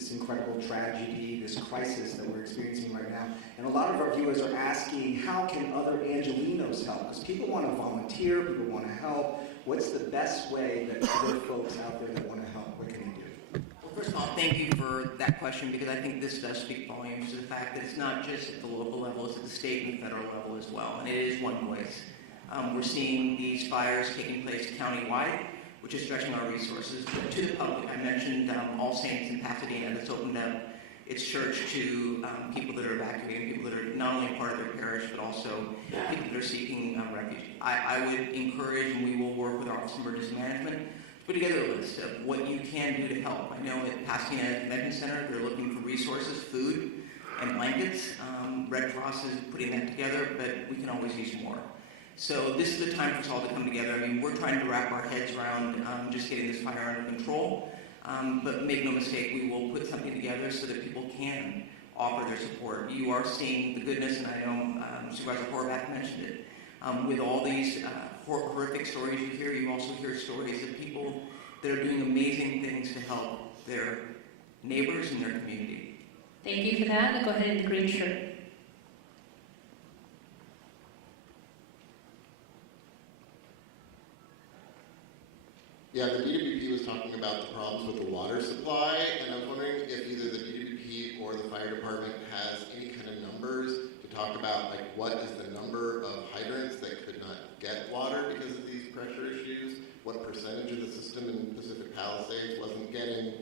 this incredible tragedy, this crisis that we're experiencing right now. And a lot of our viewers are asking, how can other Angelenos help? Because people want to volunteer, people want to help. What's the best way that other folks out there that want to help, what can they do? Well, first of all, thank you for that question, because I think this does speak volumes to the fact that it's not just at the local level, it's at the state and federal level as well, and it is one voice. We're seeing these fires taking place countywide, which is stretching our resources to the public. I mentioned All Saints in Pasadena that's opened up its church to people that are evacuating, people that are not only part of their parish, but also people that are seeking refuge. I would encourage, and we will work with our Office of Emergency Management, to put together a list of what you can do to help. I know at Pasadena Convention Center, they're looking for resources, food, and blankets. Red Cross is putting that together, but we can always use more. So this is the time for us all to come together. I mean, we're trying to wrap our heads around just getting this fire under control. But make no mistake, we will put something together so that people can offer their support. You are seeing the goodness, and I know Supervisor Horvath mentioned it. With all these horrific stories you hear, you also hear stories of people that are doing amazing things to help their neighbors and their community. Thank you for that. I'll go ahead in the green shirt. Yeah, the DWP was talking about the problems with the water supply, and I was wondering if either the DWP or the fire department has any kind of numbers to talk about, like what is the number of hydrants that could not get water because of these pressure issues, what percentage of the system in Pacific Palisades wasn't getting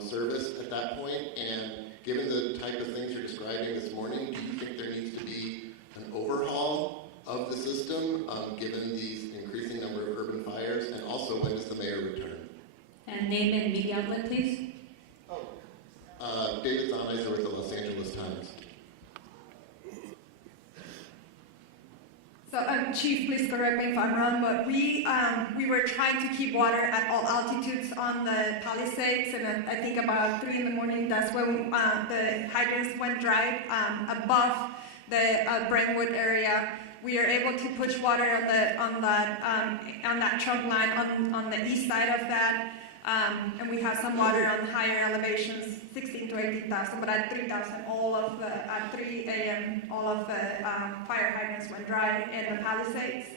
service at that point, and given the type of things you're describing this morning, do you think there needs to be an overhaul of the system, given these increasing number of urban fires, and also when does the mayor return? And name and media outlet, please. David Zahniser with the Los Angeles Times. So, Chief, please correct me if I'm wrong, but we were trying to keep water at all altitudes on the Palisades, and I think about 3 in the morning, that's when the hydrants went dry above the Brentwood area. We are able to push water on that trunk line on the east side of that, and we have some water on higher elevations, 16 to 18,000. But at 3,000, at 3 a.m., all of the fire hydrants went dry in the Palisades.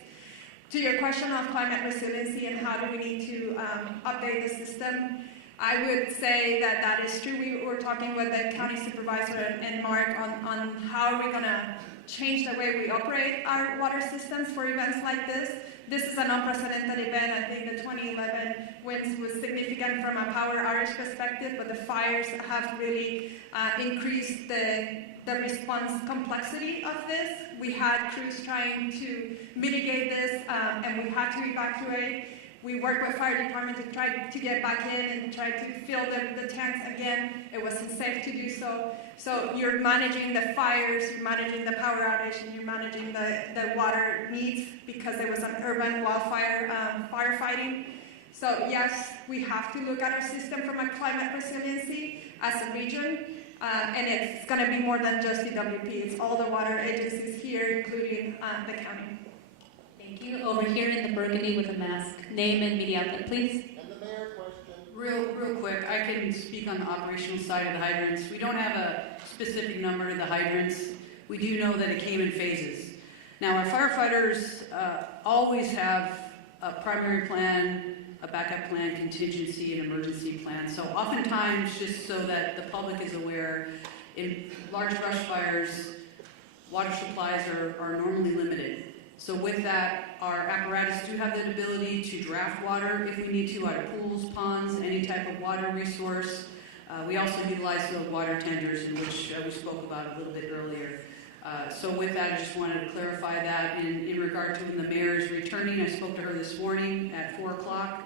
To your question of climate resiliency and how do we need to update the system, I would say that that is true. We were talking with the county supervisor and Mark on how are we going to change the way we operate our water systems for events like this. This is an unprecedented event. I think the 2011 winds was significant from a power outage perspective, but the fires have really increased the response complexity of this. We had crews trying to mitigate this, and we had to evacuate. We worked with fire department to try to get back in and try to fill the tanks again. It wasn't safe to do so. So you're managing the fires, you're managing the power outage, and you're managing the water needs because there was an urban wildfire firefighting. So yes, we have to look at our system from a climate resiliency as a region. And it's going to be more than just DWP. It's all the water agencies here, including the county. Thank you. Over here in the burgundy with a mask. Name and media outlet, please. And the mayor question. Real quick, I can speak on the operational side of the hydrants. We don't have a specific number of the hydrants. We do know that it came in phases. Now, our firefighters always have a primary plan, a backup plan, contingency, and emergency plan. So oftentimes, just so that the public is aware, in large brush fires, water supplies are normally limited. So with that, our apparatus do have the ability to draft water if we need to out of pools, ponds, any type of water resource. We also utilize the water tenders, in which we spoke about a little bit earlier. So with that, I just wanted to clarify that. In regard to when the mayor is returning, I spoke to her this morning at 4 o'clock.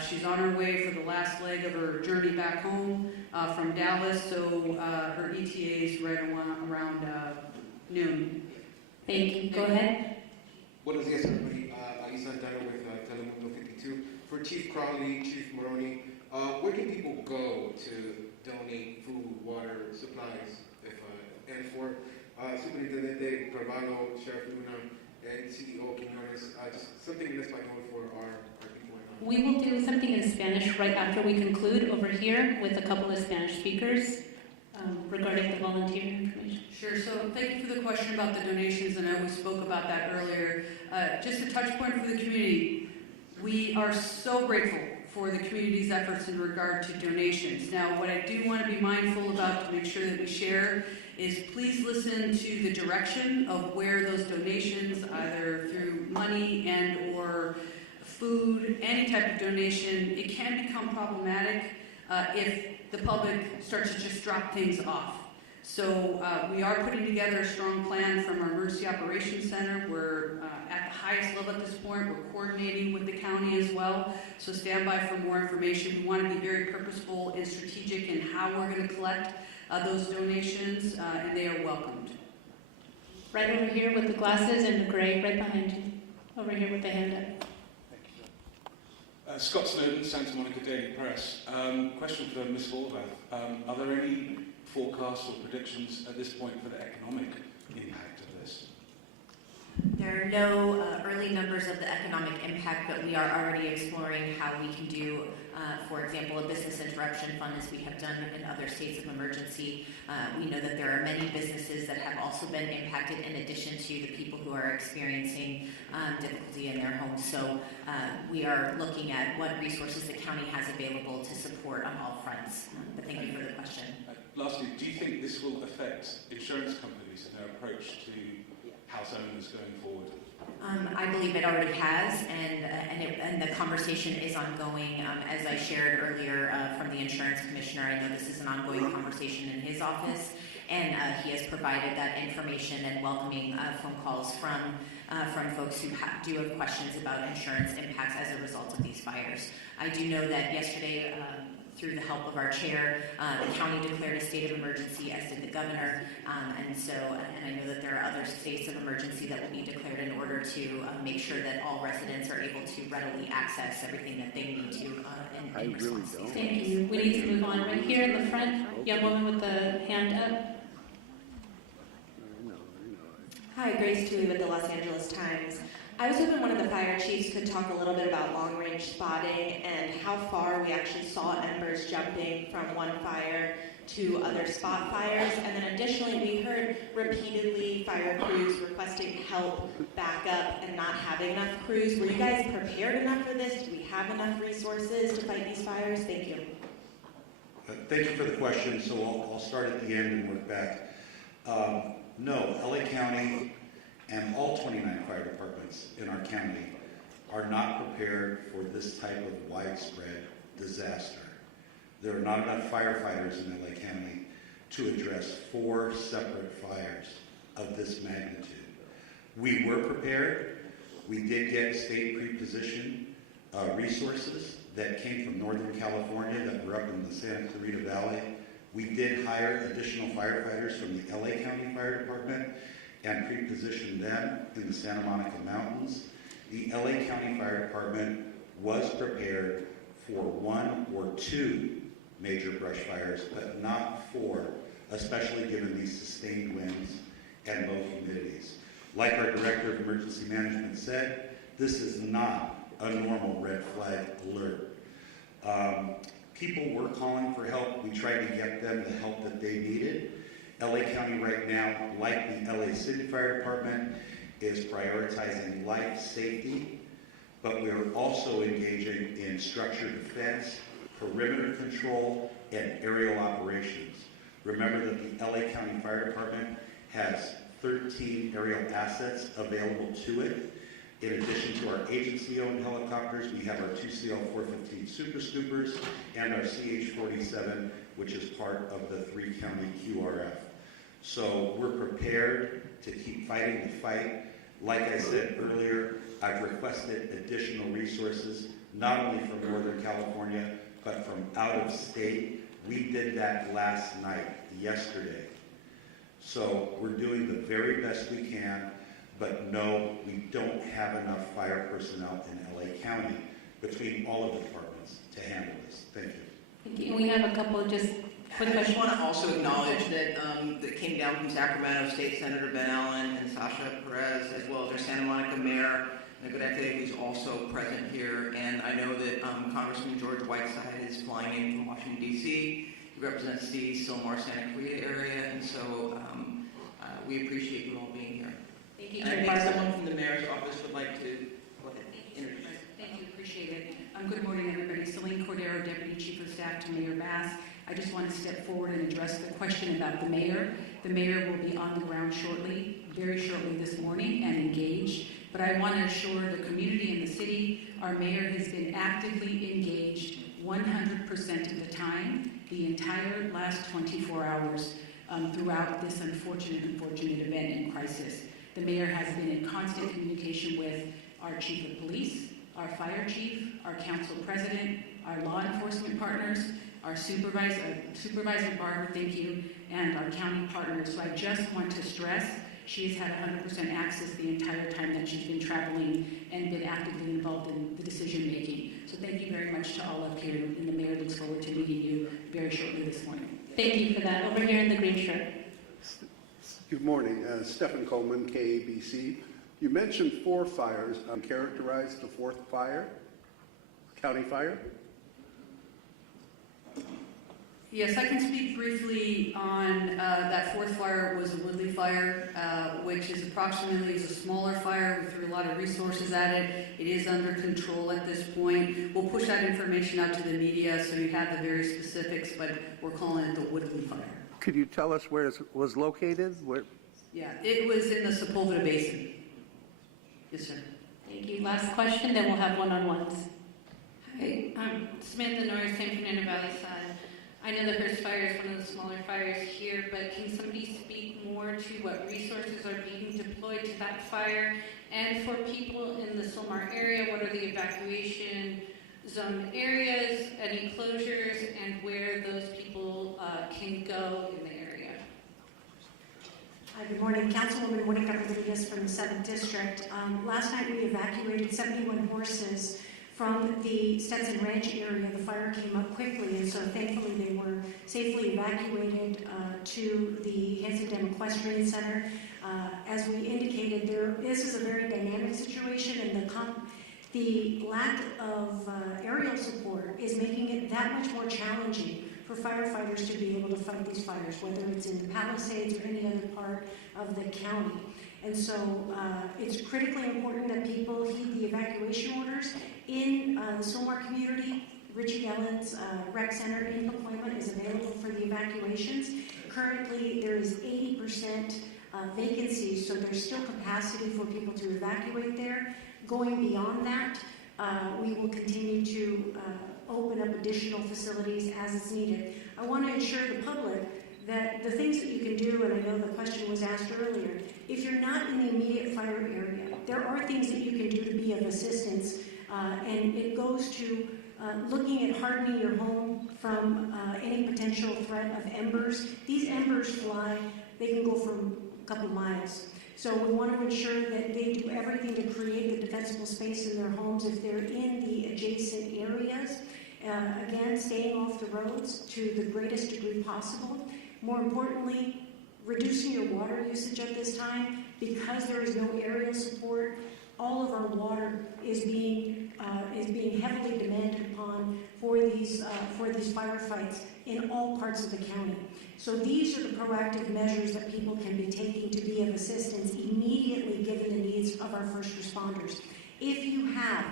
She's on her way for the last leg of her journey back home from Dallas, so her ETA is right around noon. Thank you. Go ahead. Buenos días, everybody. Ali Santana with Telemundo 52. For Chief Crowley, Chief Maroney, where can people go to donate food, water, supplies? And for Superintendente Carvalho, Sheriff Luna, and CEO Quinones, just something in this by for our people. We will do something in Spanish right after we conclude over here with a couple of Spanish speakers regarding the volunteer information. Sure, so thank you for the question about the donations, and I know we spoke about that earlier. Just a touch point for the community. We are so grateful for the community's efforts in regard to donations. Now, what I do want to be mindful about to make sure that we share is please listen to the direction of where those donations, either through money and or food, any type of donation, it can become problematic if the public starts to just drop things off. So we are putting together a strong plan from our Emergency Operations Center. We're at the highest level at this point. We're coordinating with the county as well. So stand by for more information. We want to be very purposeful and strategic in how we're going to collect those donations, and they are welcomed. Right over here with the glasses and the gray, right behind you. Over here with the hand up. Scott Snowden, Santa Monica Daily Press. Question for Ms. Horvath. Are there any forecasts or predictions at this point for the economic impact of this? There are no early numbers of the economic impact, but we are already exploring how we can do, for example, a business interruption fund, as we have done in other states of emergency. We know that there are many businesses that have also been impacted in addition to the people who are experiencing difficulty in their homes. So we are looking at what resources the county has available to support on all fronts. But thank you for the question. Lastly, do you think this will affect insurance companies and their approach to house owners going forward? I believe it already has, and the conversation is ongoing. As I shared earlier from the insurance commissioner, I know this is an ongoing conversation in his office, and he has provided that information and welcoming phone calls from folks who do have questions about insurance impacts as a result of these fires. I do know that yesterday, through the help of our chair, the county declared a state of emergency, as did the governor, and I know that there are other states of emergency that will be declared in order to make sure that all residents are able to readily access everything that they need to in response to these Thank things. you. We need to move on. Right here in the front, young woman with the hand up. Hi, Grace Toohey with the Los Angeles Times. I was hoping one of the fire chiefs could talk a little bit about long-range spotting and how far we actually saw embers jumping from one fire to other spot fires. And then additionally, we heard repeatedly fire crews requesting help, backup, and not having enough crews. Were you guys prepared enough for this? Do we have enough resources to fight these fires? Thank you. Thank you for the question. So I'll start at the end and work back. No, LA County and all 29 fire departments in our county are not prepared for this type of widespread disaster. There are not enough firefighters in LA County to address 4 separate fires of this magnitude. We were prepared. We did get state pre-position resources that came from Northern California that were up in the Santa Clarita Valley. We did hire additional firefighters from the LA County Fire Department and pre-positioned them in the Santa Monica Mountains. The LA County Fire Department was prepared for 1 or 2 major brush fires, but not 4, especially given these sustained winds and low humidities. Like our Director of Emergency Management said, this is not a normal red flag alert. People were calling for help. We tried to get them the help that they needed. LA County right now, like the LA City Fire Department, is prioritizing life safety, but we are also engaging in structured defense, perimeter control, and aerial operations. Remember that the LA County Fire Department has 13 aerial assets available to it. In addition to our agency-owned helicopters, we have our 2 CL-415 Super Scoopers and our CH-47, which is part of the 3-county QRF. So we're prepared to keep fighting the fight. Like I said earlier, I've requested additional resources, not only from Northern California, but from out of state. We did that last night, yesterday. So we're doing the very best we can. But no, we don't have enough fire personnel in LA County between all of the departments to handle this. Thank you. Thank you. We have a couple of just quick I just questions. want to also acknowledge that that came down from Sacramento State Senator Ben Allen and Sasha Perez, as well as our Santa Monica Mayor, Negodetti, who's also present here, and I know that Congressman George Whiteside is flying in from Washington, D.C. He represents the Sylmar Santa Clarita area, and so we appreciate you all being here. Thank you, And I think someone from the mayor's office would like to go ahead and introduce. Thank you, appreciate it. Good morning, everybody. Celine Cordero, Deputy Chief of Staff to Mayor Bass. I just want to step forward and address the question about the mayor. The mayor will be on the ground shortly, very shortly this morning, and engaged. But I want to assure the community and the city, our mayor has been actively engaged 100% of the time, the entire last 24 hours throughout this unfortunate event and crisis. The mayor has been in constant communication with our chief of police, our fire chief, our council president, our law enforcement partners, our Supervisor Barber, thank you, and our county partners. So I just want to stress she has had 100% access the entire time that she's been traveling and been actively involved in the decision making. So thank you very much to all up here, and the mayor looks forward to meeting you very shortly this morning. Thank you for that. Over here in the green shirt. Good morning. Stephen Coleman, KABC. You mentioned 4 fires. Characterize the 4th fire, county fire? Yes, I can speak briefly on that 4th fire was a Woodley fire, which is approximately a smaller fire. We threw a lot of resources at it. It is under control at this point. We'll push that information out to the media so you have the very specifics, but we're calling it the Woodley fire. Could you tell us where it was located? Where? Yeah, it was in the Sepulveda Basin. Yes, sir. Thank you. Last question, then we'll have one-on-ones. Hi, I'm Samantha Norris, San Fernando Valley side. I know the Hurst fire is one of the smaller fires here, but can somebody speak more to what resources are being deployed to that fire? And for people in the Sylmar area, what are the evacuation zone areas, any closures, and where those people can go in the area? Hi, good morning. Councilwoman Monica Rodriguez from the 7th District. Last night we evacuated 71 horses from the Stetson Ranch area. The fire came up quickly, and so thankfully they were safely evacuated to the Hanson Dam Equestrian Center. As we indicated, this is a very dynamic situation, and the lack of aerial support is making it that much more challenging for firefighters to be able to fight these fires, whether it's in the Palisades or any other part of the county. And so it's critically important that people heed the evacuation orders. In the Sylmar community, Richie Ellen's rec center in Pacoima is available for the evacuations. Currently, there is 80% vacancies, so there's still capacity for people to evacuate there. Going beyond that, we will continue to open up additional facilities as it's needed. I want to assure the public that the things that you can do, and I know the question was asked earlier, if you're not in the immediate fire area, there are things that you can do to be of assistance, and it goes to looking at hardening your home from any potential threat of embers. These embers fly, they can go for a couple miles. So we want to ensure that they do everything to create the defensible space in their homes if they're in the adjacent areas. Again, staying off the roads to the greatest degree possible. More importantly, reducing your water usage at this time. Because there is no aerial support, all of our water is being heavily demanded upon for these firefights in all parts of the county. So these are the proactive measures that people can be taking to be of assistance immediately given the needs of our first responders. If you have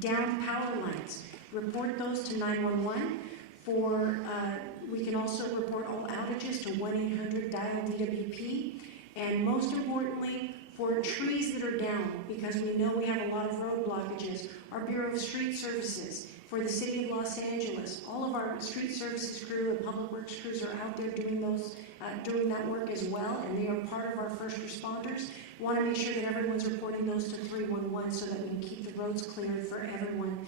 downed power lines, report those to 911. We can also report all outages to 1-800-DIAL-DWP. And most importantly, for trees that are down, because we know we have a lot of road blockages, our Bureau of Street Services, for the City of Los Angeles, all of our street services crew and public works crews are out there doing that work as well, and they are part of our first responders. We want to make sure that everyone's reporting those to 311 so that we can keep the roads cleared for everyone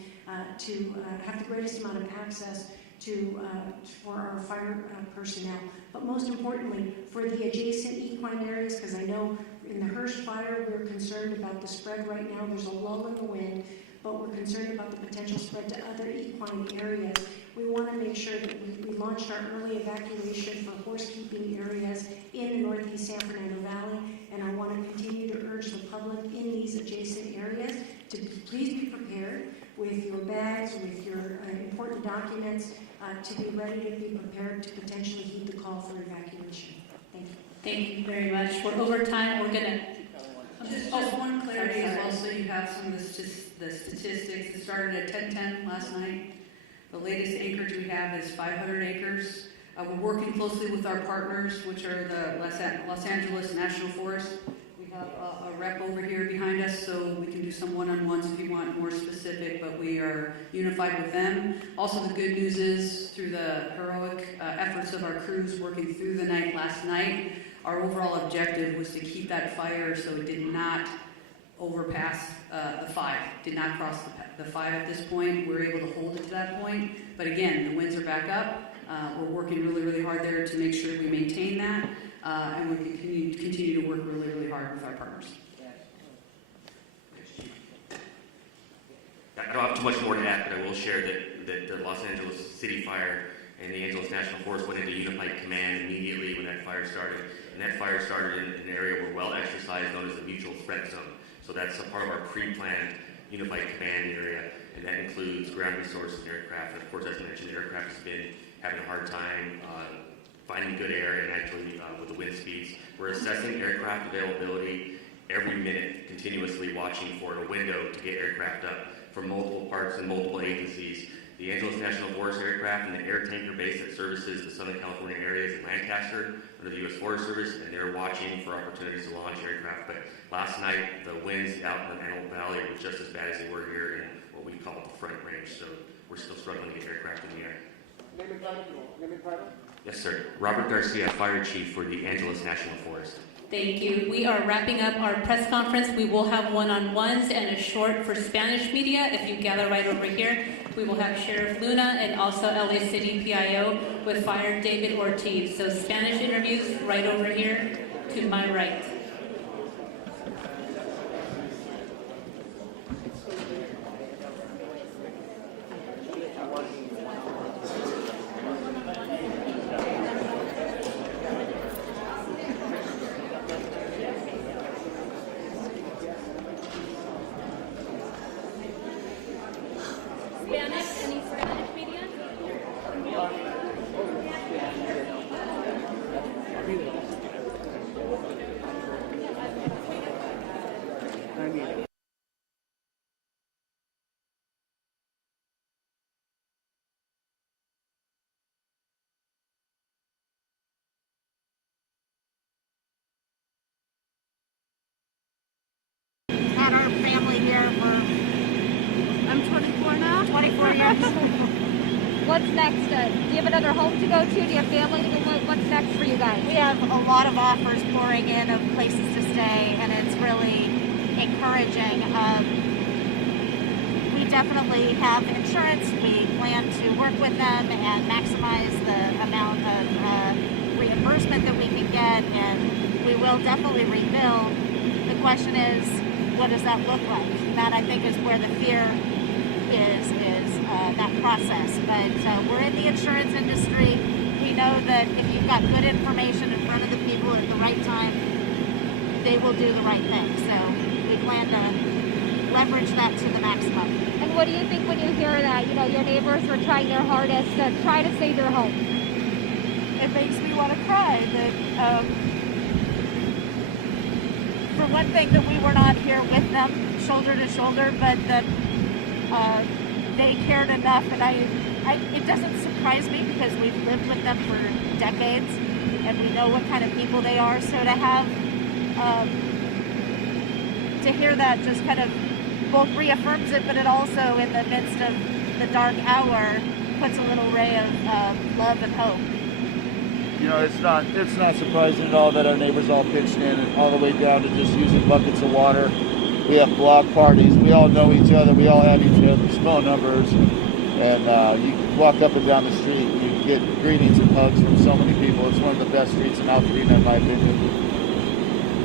to have the greatest amount of access for our fire personnel. But most importantly, for the adjacent equine areas, because I know in the Hurst fire, we're concerned about the spread right now. There's a lull in the wind, but we're concerned about the potential spread to other equine areas. We want to make sure that we launched our early evacuation for horse-keeping areas in the northeast San Fernando Valley, and I want to continue to urge the public in these adjacent areas to please be prepared with your bags, with your important documents, to be ready to be prepared to potentially heed the call for evacuation. Thank you. Thank you very much. We're over time. We're gonna. Just one clarity as well, so you have some of the statistics. It started at 1010 last night. The latest acreage we have is 500 acres. We're working closely with our partners, which are the Los Angeles National Forest. We have a rep over here behind us, so we can do some one-on-ones if you want more specific, but we are unified with them. Also, the good news is, through the heroic efforts of our crews working through the night last night, our overall objective was to keep that fire so it did not overpass the 5, did not cross the 5 at this point. We're able to hold it to that point, but again, the winds are back up. We're working really, really hard there to make sure we maintain that, and we continue to work really, really hard with our partners. I don't have too much more to add, but I will share that the Los Angeles City Fire and the Angeles National Forest went into unified command immediately when that fire started. And that fire started in an area where well exercised, known as the mutual threat zone. So that's a part of our pre-planned unified command area, and that includes ground resources and aircraft. And of course, as mentioned, the aircraft has been having a hard time finding good air and actually with the wind speeds. We're assessing aircraft availability every minute, continuously watching for a window to get aircraft up from multiple parts and multiple agencies. The Angeles National Forest aircraft and the air tanker base that services the Southern California areas in Lancaster under the U.S. Forest Service, and they're watching for opportunities to launch aircraft. But last night, the winds out in the Antelope Valley were just as bad as they were here in what we call the front range. So we're still struggling to get aircraft in the air. Yes, sir. Robert Garcia, Fire Chief for the Angeles National Forest. Thank you. We are wrapping up our press conference. We will have one-on-ones and a short for Spanish media. If you gather right over here, we will have Sheriff Luna and also LA City PIO with Fire David Ortiz. So Spanish interviews right over here to my right. Had our family here for, I'm 24 now? 24 years. What's next? Do you have another home to go to? Do you have family to go? What's next for you guys? We have a lot of offers pouring in of places to stay, and it's really encouraging. We definitely have insurance. We plan to work with them and maximize the amount of reimbursement that we can get, and we will definitely rebuild. The question is, what does that look like? That, I think, is where the fear is that process. But we're in the insurance industry. We know that if you've got good information in front of the people at the right time, they will do the right thing. So we plan to leverage that to the maximum. And what do you think when you hear that, you know, your neighbors were trying their hardest to try to save their home? It makes me want to cry that, for one thing, that we were not here with them, shoulder to shoulder, but that they cared enough. And it doesn't surprise me because we've lived with them for decades and we know what kind of people they are. So to have, to hear that just kind of both reaffirms it, but it also, in the midst of the dark hour, puts a little ray of love and hope. You know, it's not surprising at all that our neighbors all pitched in, and all the way down to just using buckets of water. We have block parties. We all know each other. We all have each other's phone numbers. And you can walk up and down the street and you get greetings and hugs from so many people. It's one of the best streets in Altadena, in my opinion.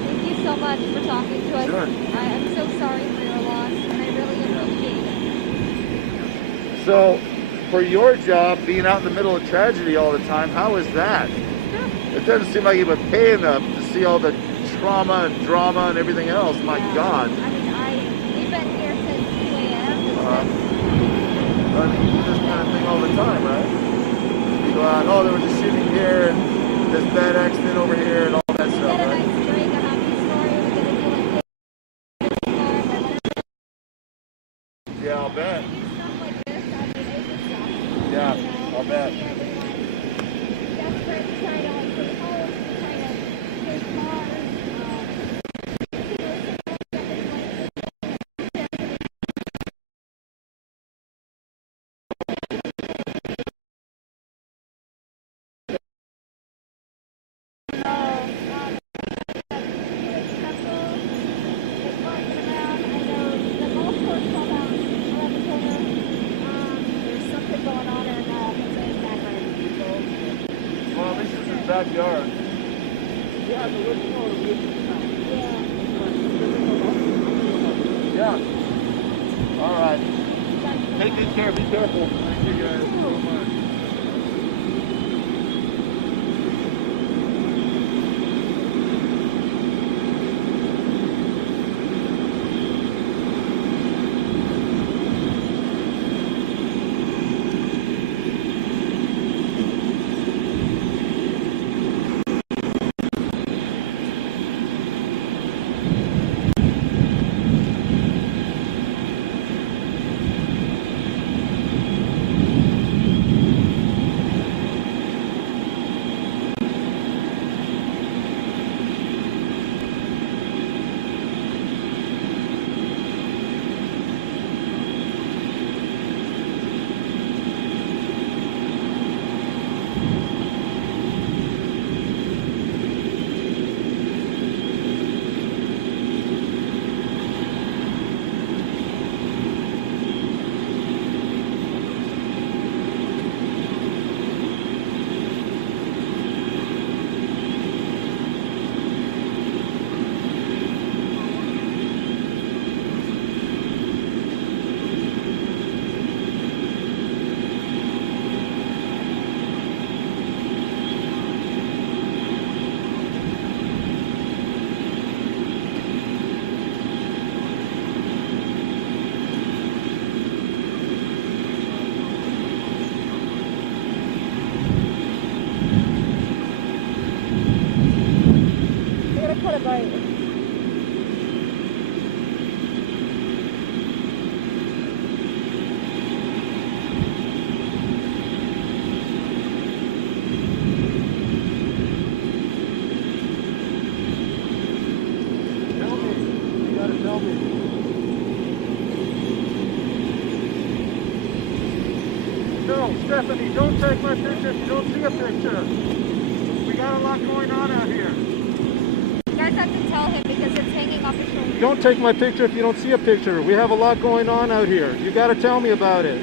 Thank you so much for talking to us. Sure. I'm so sorry for your loss, and I really appreciate it. So, for your job, being out in the middle of tragedy all the time, how is that? It doesn't seem like you would pay enough to see all the trauma and drama and everything else. My God. I mean, we've been here since huh? I mean, you do this kind of thing all the time, right? You go out, oh, there was a shooting here, and this bad accident over here, and all that stuff, right? Yeah, I'll bet. Yeah, I'll bet. Well, this is his backyard. Yeah, the living room. Yeah. All right. Take good care. Be careful. Thank you guys so much. No, Stephanie, don't take my picture if you don't see a picture. We got a lot going on out here. You guys have to tell him because it's hanging off his shoulder. Don't take my picture if you don't see a picture. We have a lot going on out here. You got to tell me about it.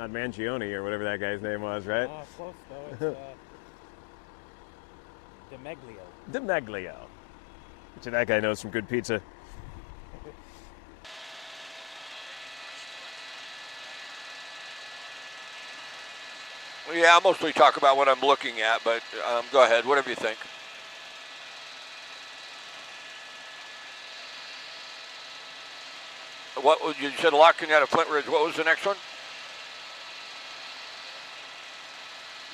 Not Mangione or whatever that guy's name was, right? Oh, close though. It's DiMeglio. DiMeglio. Bet you that guy knows some good pizza. Yeah, I'll mostly talk about what I'm looking at, but go ahead, whatever you think. What you said, La Cañada, Flint Ridge. What was the next one?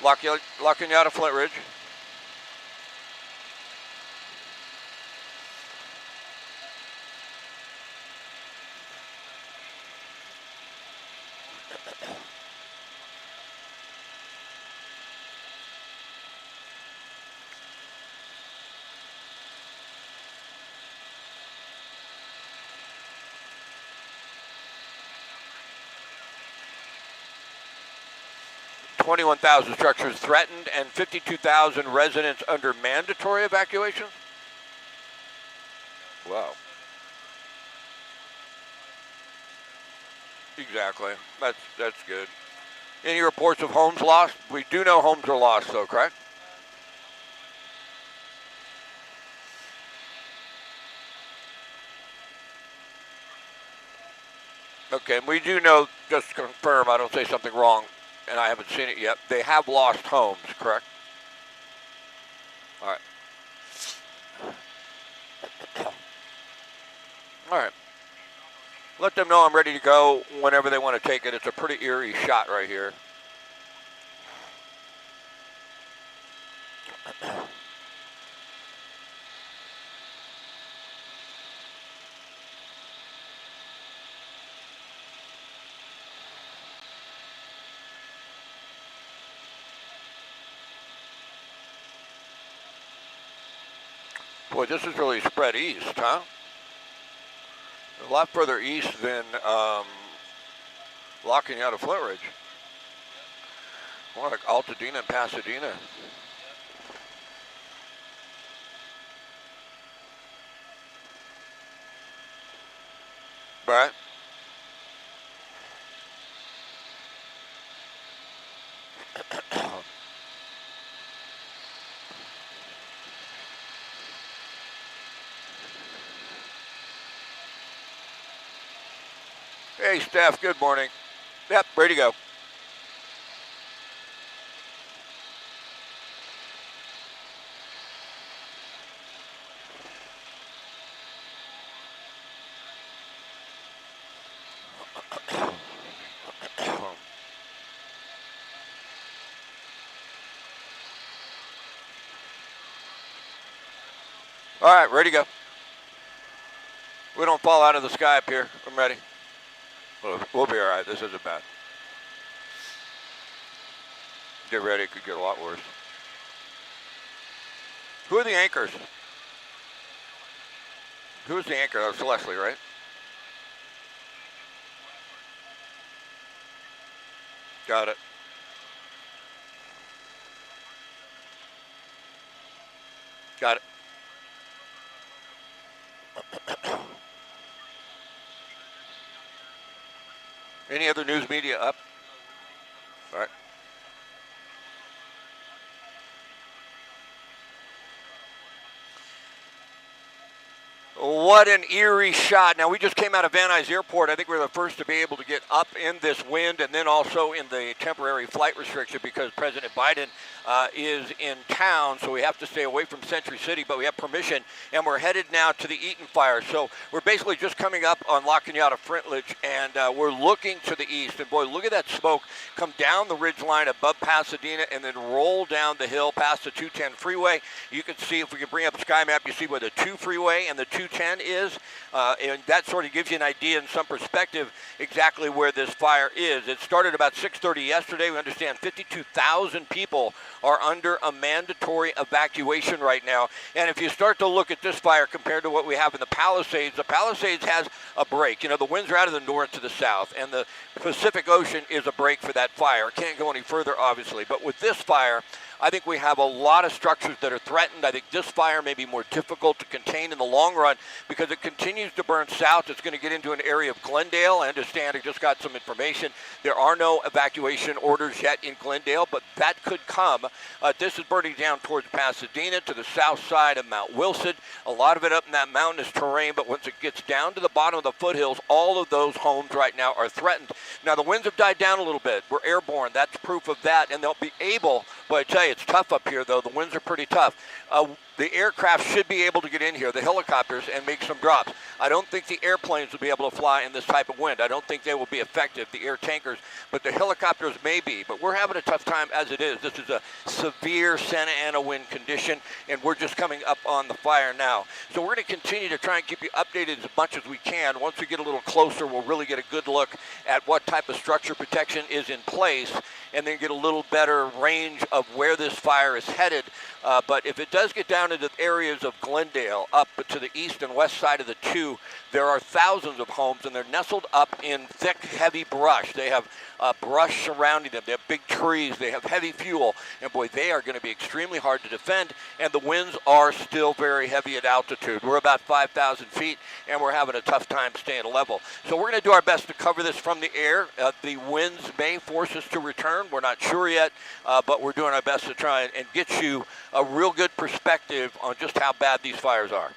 La Cañada, Flint Ridge. $21,000 structures threatened and 52,000 residents under mandatory evacuation? Wow. Exactly. That's good. Any reports of homes lost? We do know homes are lost, though, correct? Okay, and we do know, just to confirm, I don't say something wrong, and I haven't seen it yet, they have lost homes, correct? All right. All right. Let them know I'm ready to go whenever they want to take it. It's a pretty eerie shot right here. Boy, this is really spread east, huh? A lot further east than La Cañada, Flint Ridge. More like Altadena and Pasadena. Right? Hey, Steph, good morning. Yep, ready to go. All right, ready to go. We don't fall out of the sky up here. I'm ready. We'll be all right. This isn't bad. Get ready. It could get a lot worse. Who are the anchors? Who's the anchor? That was Leslie, right? Got it. Got it. Any other news media up? All right. What an eerie shot. Now, we just came out of Van Nuys Airport. I think we're the first to be able to get up in this wind and then also in the temporary flight restriction because President Biden is in town, so we have to stay away from Century City, but we have permission, and we're headed now to the Eaton fire. So we're basically just coming up on La Cañada, Flint Ridge, and we're looking to the east. And boy, look at that smoke come down the ridge line above Pasadena and then roll down the hill past the 210 freeway. You can see, if we can bring up the sky map, you see where the 2 freeway and the 210 is, and that sort of gives you an idea in some perspective exactly where this fire is. It started about 6:30 yesterday. We understand 52,000 people are under a mandatory evacuation right now. And if you start to look at this fire compared to what we have in the Palisades has a break. You know, the winds are out of the north to the south, and the Pacific Ocean is a break for that fire. It can't go any further, obviously. But with this fire, I think we have a lot of structures that are threatened. I think this fire may be more difficult to contain in the long run because it continues to burn south. It's going to get into an area of Glendale. I understand I just got some information. There are no evacuation orders yet in Glendale, but that could come. This is burning down towards Pasadena to the south side of Mount Wilson. A lot of it up in that mountainous terrain, but once it gets down to the bottom of the foothills, all of those homes right now are threatened. Now, the winds have died down a little bit. We're airborne. That's proof of that, and they'll be able, but I tell you, it's tough up here, though. The winds are pretty tough. The aircraft should be able to get in here, the helicopters, and make some drops. I don't think the airplanes will be able to fly in this type of wind. I don't think they will be effective, the air tankers, but the helicopters may be. But we're having a tough time as it is. This is a severe Santa Ana wind condition, and we're just coming up on the fire now. So we're going to continue to try and keep you updated as much as we can. Once we get a little closer, we'll really get a good look at what type of structure protection is in place, and then get a little better range of where this fire is headed. But if it does get down into areas of Glendale, up to the east and west side of the two, there are thousands of homes, and they're nestled up in thick, heavy brush. They have brush surrounding them. They have big trees. They have heavy fuel. And, boy, they are going to be extremely hard to defend, and the winds are still very heavy at altitude. We're about 5,000 feet, and we're having a tough time staying level. So we're going to do our best to cover this from the air. The winds may force us to return. We're not sure yet, but we're doing our best to try and get you a real good perspective on just how bad these fires are.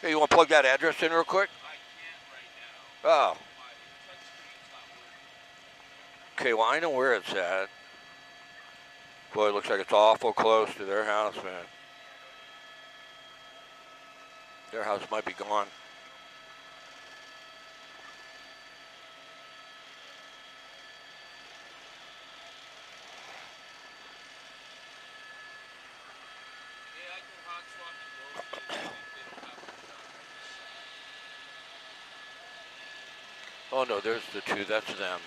Hey, you want to plug that address in real quick? I can't right now. Oh. Okay, well, I know where it's at. Boy, it looks like it's awful close to their house, man. Their house might be gone. Oh, no, there's the two. That's them.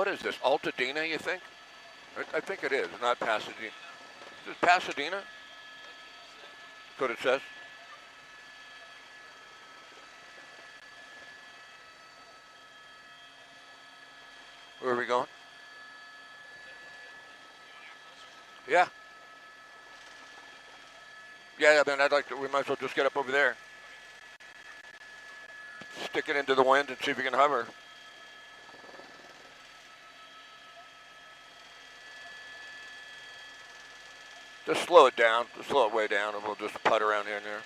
what is this, Altadena, you think? I think it is, not Pasadena. Is it Pasadena? That's what it says. Where are we going? Yeah. Yeah, then I'd like to, we might as well just get up over there. Stick it into the wind and see if we can hover. Just slow it down, just slow it way down, and we'll just putt around here and there.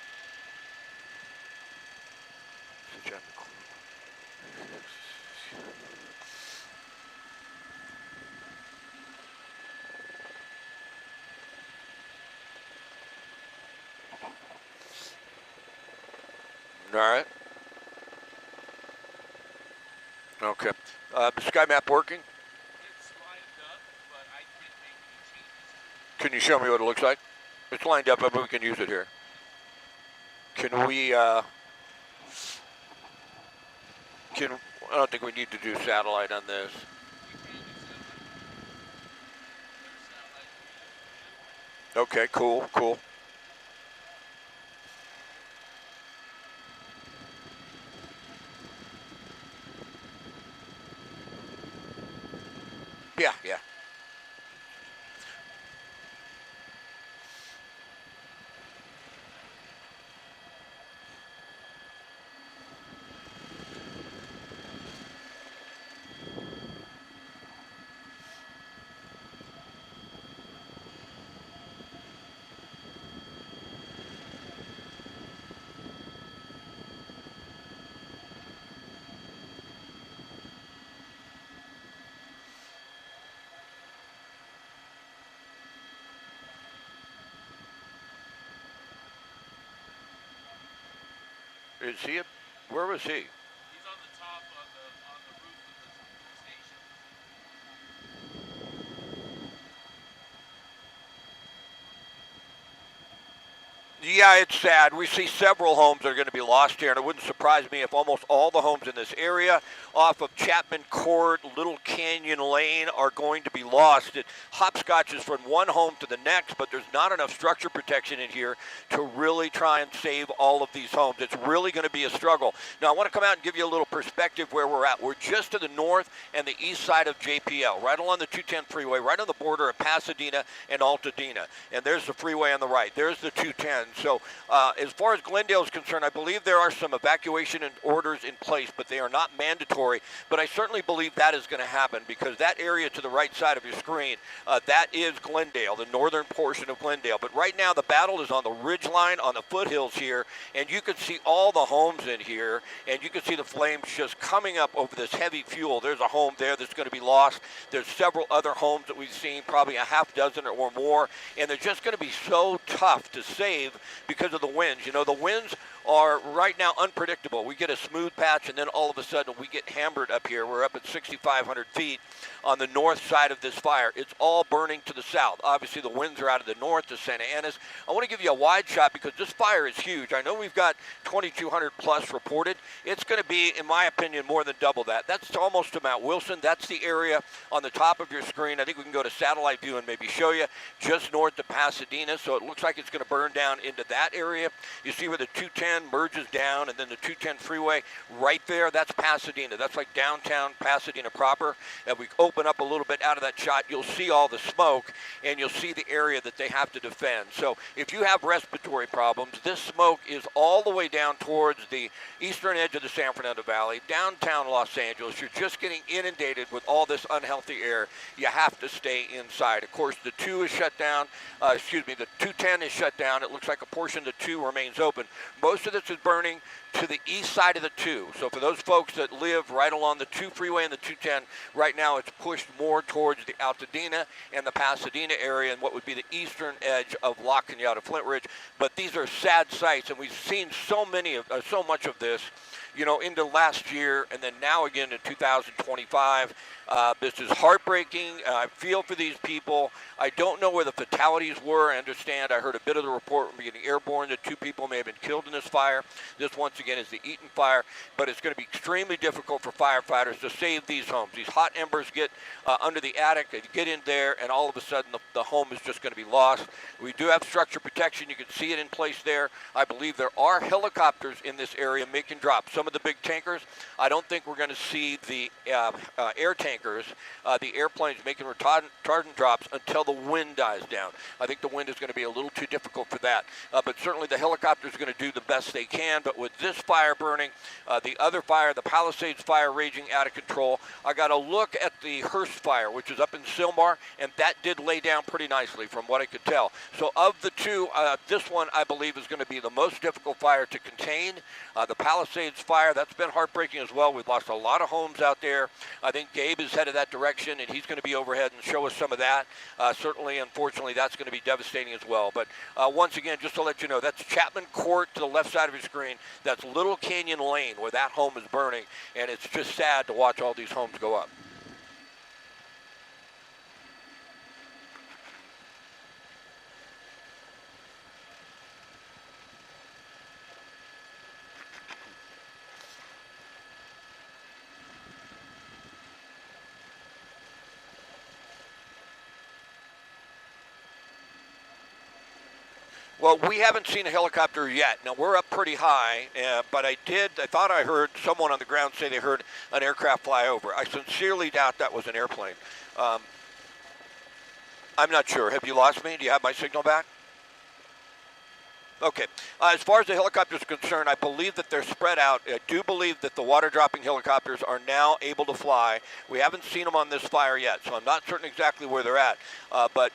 All right. Okay. The sky map working? It's lined up, but I can't make any changes. Can you show me what it looks like? It's lined up, but we can use it here. Can we, I don't think we need to do satellite on this. Okay, cool, cool. Yeah, yeah. Is he? Where was he? He's on the top on the roof of the station. Yeah, it's sad. We see several homes that are going to be lost here, and it wouldn't surprise me if almost all the homes in this area off of Chapman Court, Little Canyon Lane are going to be lost. It hopscotches from one home to the next, but there's not enough structure protection in here to really try and save all of these homes. It's really going to be a struggle. Now, I want to come out and give you a little perspective where we're at. We're just to the north and the east side of JPL, right along the 210 freeway, right on the border of Pasadena and Altadena. And there's the freeway on the right. There's the 210. So as far as Glendale is concerned, I believe there are some evacuation orders in place, but they are not mandatory. But I certainly believe that is going to happen because that area to the right side of your screen, that is Glendale, the northern portion of Glendale. But right now the battle is on the ridge line, on the foothills here, and you can see all the homes in here, and you can see the flames just coming up over this heavy fuel. There's a home there that's going to be lost. There's several other homes that we've seen, probably a half dozen or more, and they're just going to be so tough to save because of the winds. You know, the winds are right now unpredictable. We get a smooth patch, and then all of a sudden we get hammered up here. We're up at 6,500 feet on the north side of this fire. It's all burning to the south. Obviously, the winds are out of the north to Santa Ana's. I want to give you a wide shot because this fire is huge. I know we've got 2,200 plus reported. It's going to be, in my opinion, more than double that. That's almost to Mount Wilson. That's the area on the top of your screen. I think we can go to satellite view and maybe show you just north of Pasadena. So it looks like it's going to burn down into that area. You see where the 210 merges down, and then the 210 freeway right there, that's Pasadena. That's like downtown Pasadena proper. And we open up a little bit out of that shot, you'll see all the smoke, and you'll see the area that they have to defend. So if you have respiratory problems, this smoke is all the way down towards the eastern edge of the San Fernando Valley, downtown Los Angeles. You're just getting inundated with all this unhealthy air. You have to stay inside. Of course, the 2 is shut down. The 210 is shut down. It looks like a portion of the 2 remains open. Most of this is burning to the east side of the 2. So for those folks that live right along the 2 freeway and the 210, right now it's pushed more towards the Altadena and the Pasadena area and what would be the eastern edge of La Cañada, Flint Ridge. But these are sad sights, and we've seen so much of this into last year and then now again in 2025. This is heartbreaking. I feel for these people. I don't know where the fatalities were. I understand. I heard a bit of the report from getting airborne that 2 people may have been killed in this fire. This, once again, is the Eaton fire. But it's going to be extremely difficult for firefighters to save these homes. These hot embers get under the attic, they get in there, and all of a sudden the home is just going to be lost. We do have structure protection. You can see it in place there. I believe there are helicopters in this area making drops. Some of the big tankers, I don't think we're going to see the air tankers, the airplanes making retardant drops until the wind dies down. I think the wind is going to be a little too difficult for that. But certainly the helicopters are going to do the best they can. But with this fire burning, the other fire, the Palisades fire raging out of control, I got a look at the Hurst fire, which is up in Sylmar, and that did lay down pretty nicely from what I could tell. So of the two, this one I believe is going to be the most difficult fire to contain. The Palisades fire, that's been heartbreaking as well. We've lost a lot of homes out there. I think Gabe is headed that direction, and he's going to be overhead and show us some of that. Certainly, unfortunately, that's going to be devastating as well. But once again, just to let you know, that's Chapman Court to the left side of your screen. That's Little Canyon Lane where that home is burning, and it's just sad to watch all these homes go up. Well, we haven't seen a helicopter yet. Now, we're up pretty high, but I thought I heard someone on the ground say they heard an aircraft fly over. I sincerely doubt that was an airplane. I'm not sure. Have you lost me? Do you have my signal back? Okay. As far as the helicopters are concerned, I believe that they're spread out. I do believe that the water-dropping helicopters are now able to fly. We haven't seen them on this fire yet, so I'm not certain exactly where they're at. But,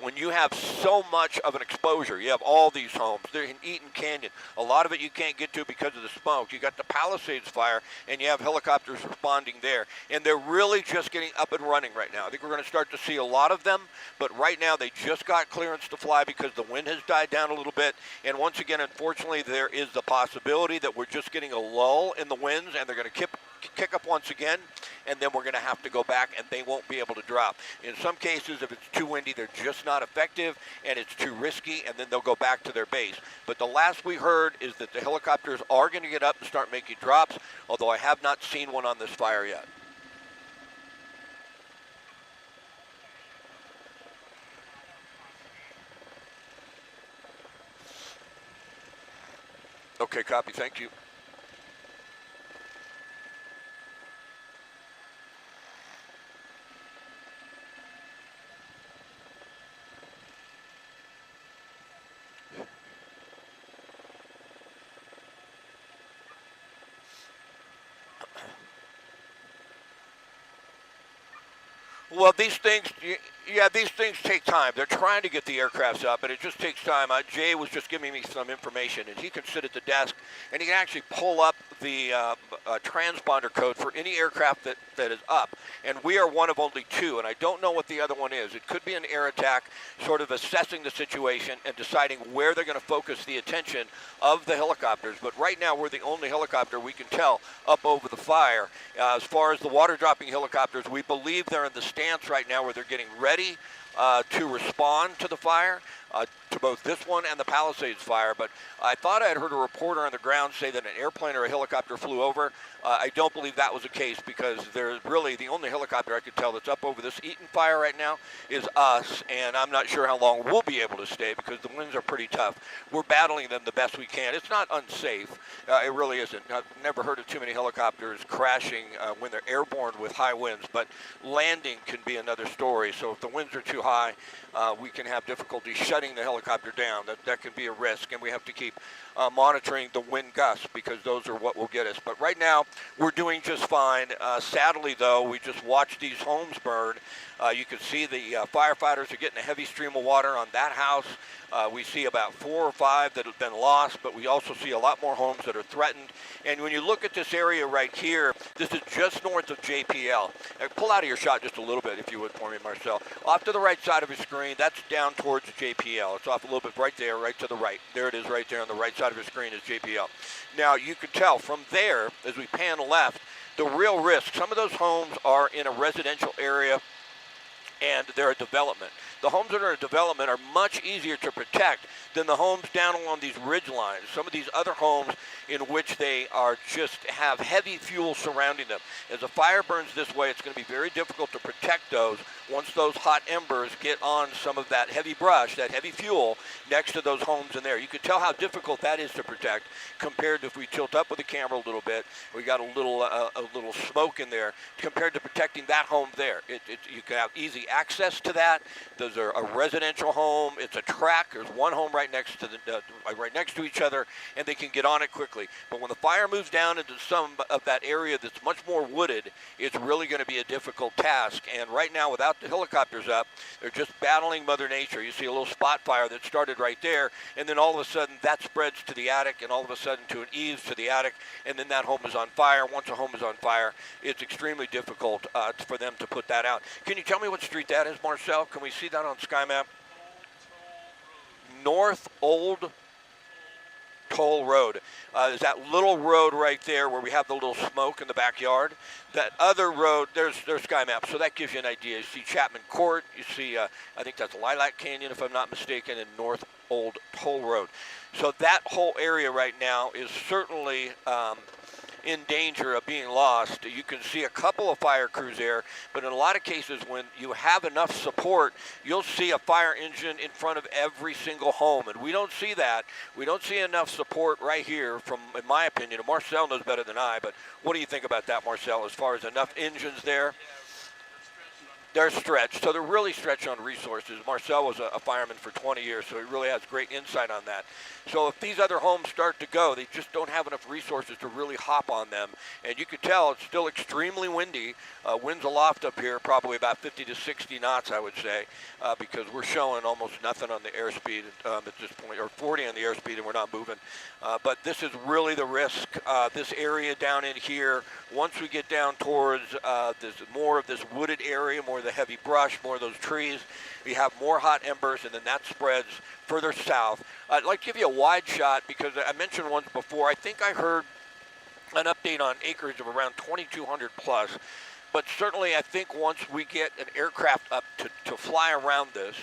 when you have so much of an exposure, you have all these homes. They're in Eaton Canyon. A lot of it you can't get to because of the smoke. You got the Palisades fire, and you have helicopters responding there. And they're really just getting up and running right now. I think we're going to start to see a lot of them, but right now they just got clearance to fly because the wind has died down a little bit. And once again, unfortunately, there is the possibility that we're just getting a lull in the winds, and they're going to kick up once again, and then we're going to have to go back, and they won't be able to drop. In some cases, if it's too windy, they're just not effective, and it's too risky, and then they'll go back to their base. But the last we heard is that the helicopters are going to get up and start making drops, although I have not seen one on this fire yet. Okay, copy. Thank you. Well, these things take time. They're trying to get the aircrafts up, and it just takes time. Jay was just giving me some information, and he can sit at the desk, and he can actually pull up the transponder code for any aircraft that is up. And we are one of only 2, and I don't know what the other one is. It could be an air attack, sort of assessing the situation and deciding where they're going to focus the attention of the helicopters. But right now, we're the only helicopter we can tell up over the fire. As far as the water-dropping helicopters, we believe they're in the stance right now where they're getting ready to respond to the fire, to both this one and the Palisades fire. But I thought I had heard a reporter on the ground say that an airplane or a helicopter flew over. I don't believe that was the case, because there's really the only helicopter I could tell that's up over this Eaton fire right now is us, and I'm not sure how long we'll be able to stay because the winds are pretty tough. We're battling them the best we can. It's not unsafe. It really isn't. I've never heard of too many helicopters crashing when they're airborne with high winds, but landing can be another story. So if the winds are too high, we can have difficulty shutting the helicopter down. That can be a risk, and we have to keep monitoring the wind gusts, because those are what will get us. But right now, we're doing just fine. Sadly, though, we just watched these homes burn. You can see the firefighters are getting a heavy stream of water on that house. We see about 4 or 5 that have been lost, but we also see a lot more homes that are threatened. And when you look at this area right here, this is just north of JPL. Pull out of your shot just a little bit, if you would, for me, Marcel. Off to the right side of your screen, that's down towards JPL. It's off a little bit right there, right to the right. There it is right there on the right side side of your screen is JPL. Now, you can tell from there, as we pan left, the real risk, some of those homes are in a residential area and they're a development. The homes that are a development are much easier to protect than the homes down along these ridge lines. Some of these other homes in which they are just have heavy fuel surrounding them. As a fire burns this way, it's going to be very difficult to protect those once those hot embers get on some of that heavy brush, that heavy fuel next to those homes in there. You can tell how difficult that is to protect compared to if we tilt up with the camera a little bit, we got a little smoke in there compared to protecting that home there. You can have easy access to that. Those are a residential home. It's a track. There's one home right next to each other, and they can get on it quickly. But when the fire moves down into some of that area that's much more wooded, it's really going to be a difficult task. And right now, without the helicopters up, they're just battling Mother Nature. You see a little spot fire that started right there, and then all of a sudden that spreads to the attic, and all of a sudden to an eaves to the attic, and then that home is on fire. Once a home is on fire, it's extremely difficult for them to put that out. Can you tell me what street that is, Marcel? Can we see that on Sky Map? North Old Toll Road. Is that little road right there where we have the little smoke in the backyard? That other road, there's Sky Map, so that gives you an idea. You see Chapman Court, you see, I think that's Lilac Canyon, if I'm not mistaken, and North Old Toll Road. So that whole area right now is certainly in danger of being lost. You can see a couple of fire crews there, but in a lot of cases when you have enough support, you'll see a fire engine in front of every single home, and we don't see that. We don't see enough support right here, from, in my opinion, and Marcel knows better than I, but what do you think about that, Marcel, as far as enough engines there? They're stretched, so they're really stretched on resources. Marcel was a fireman for 20 years, so he really has great insight on that. So if these other homes start to go, they just don't have enough resources to really hop on them. And you can tell it's still extremely windy. Winds aloft up here, probably about 50 to 60 knots, I would say, because we're showing almost nothing on the airspeed at this point, or 40 on the airspeed, and we're not moving. But this is really the risk. This area down in here, once we get down towards this more of this wooded area, more of the heavy brush, more of those trees, we have more hot embers, and then that spreads further south. I'd like to give you a wide shot because I mentioned once before, I think I heard an update on acreage of around 2,200 plus, but certainly I think once we get an aircraft up to fly around this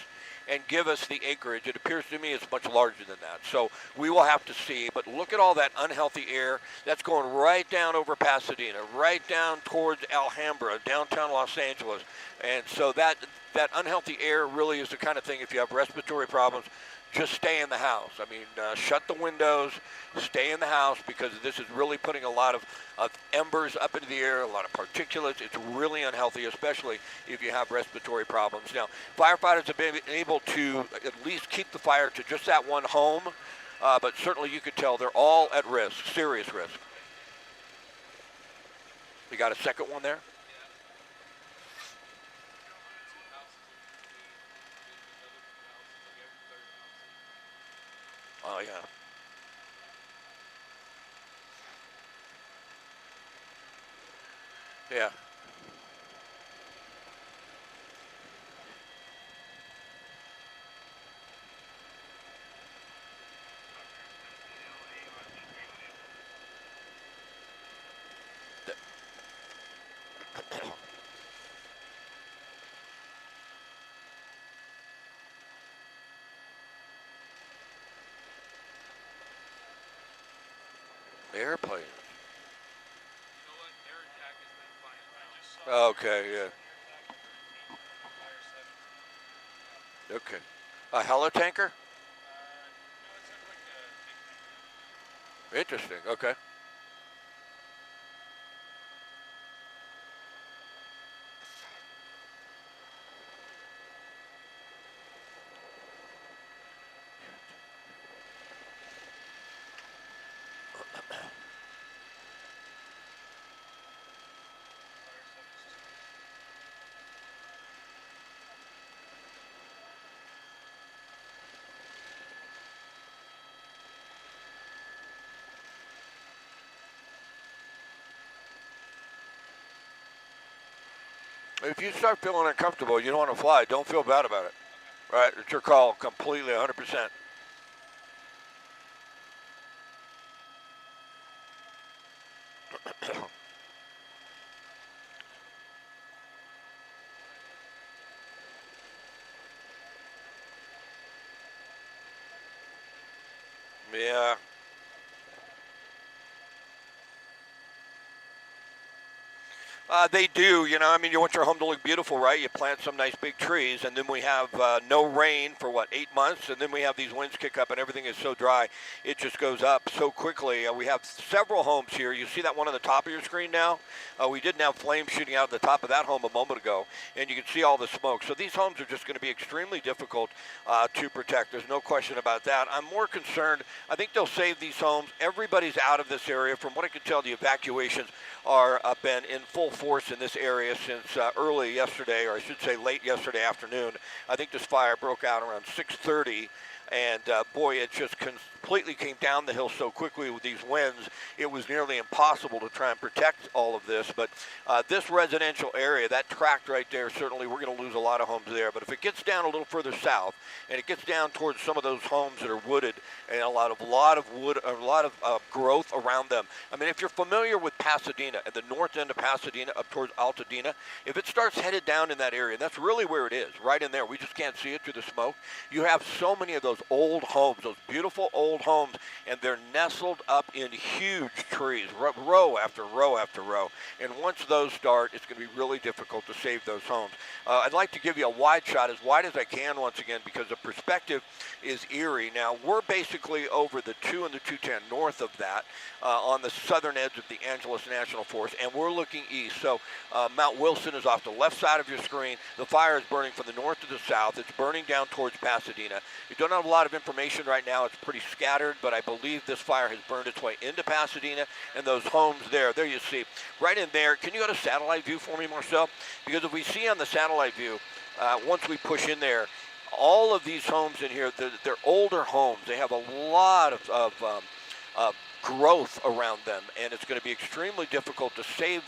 and give us the acreage, it appears to me it's much larger than that. So we will have to see, but look at all that unhealthy air that's going right down over Pasadena, right down towards Alhambra, downtown Los Angeles. And so that unhealthy air really is the kind of thing, if you have respiratory problems, just stay in the house. I mean, shut the windows, stay in the house, because this is really putting a lot of embers up into the air, a lot of particulates. It's really unhealthy, especially if you have respiratory problems. Now, firefighters have been able to at least keep the fire to just that one home, but certainly you could tell they're all at risk, serious risk. You got a second one there? Oh, yeah. Yeah. Airplane. Okay, yeah. Okay. A helitanker? Interesting, okay. If you start feeling uncomfortable, you don't want to fly, don't feel bad about it. Right? It's your call completely, 100%. Yeah. They do, you know, I mean, you want your home to look beautiful, right? You plant some nice big trees, and then we have no rain for, 8 months, and then we have these winds kick up, and everything is so dry, it just goes up so quickly. We have several homes here. You see that one on the top of your screen now? We didn't have flames shooting out of the top of that home a moment ago, and you can see all the smoke. So these homes are just going to be extremely difficult to protect. There's no question about that. I'm more concerned, I think they'll save these homes. Everybody's out of this area. From what I can tell, the evacuations are been in full force in this area since early yesterday, or I should say late yesterday afternoon. I think this fire broke out around 6:30, and boy, it just completely came down the hill so quickly with these winds. It was nearly impossible to try and protect all of this. But this residential area, that tract right there, certainly we're going to lose a lot of homes there. But if it gets down a little further south and it gets down towards some of those homes that are wooded and a lot of wood, a lot of growth around them. I mean, if you're familiar with Pasadena, at the north end of Pasadena up towards Altadena, if it starts headed down in that area, that's really where it is, right in there. We just can't see it through the smoke. You have so many of those old homes, those beautiful old homes, and they're nestled up in huge trees, row after row after row. And once those start, it's going to be really difficult to save those homes. I'd like to give you a wide shot, as wide as I can once again, because the perspective is eerie. Now, we're basically over the 2 and the 210 north of that on the southern edge of the Angeles National Forest, and we're looking east. So Mount Wilson is off the left side of your screen. The fire is burning from the north to the south. It's burning down towards Pasadena. We don't have a lot of information right now. It's pretty scattered, but I believe this fire has burned its way into Pasadena, and those homes there you see, right in there. Can you go to satellite view for me, Marcel? Because if we see on the satellite view, once we push in there, all of these homes in here, they're older homes. They have a lot of growth around them, and it's going to be extremely difficult to save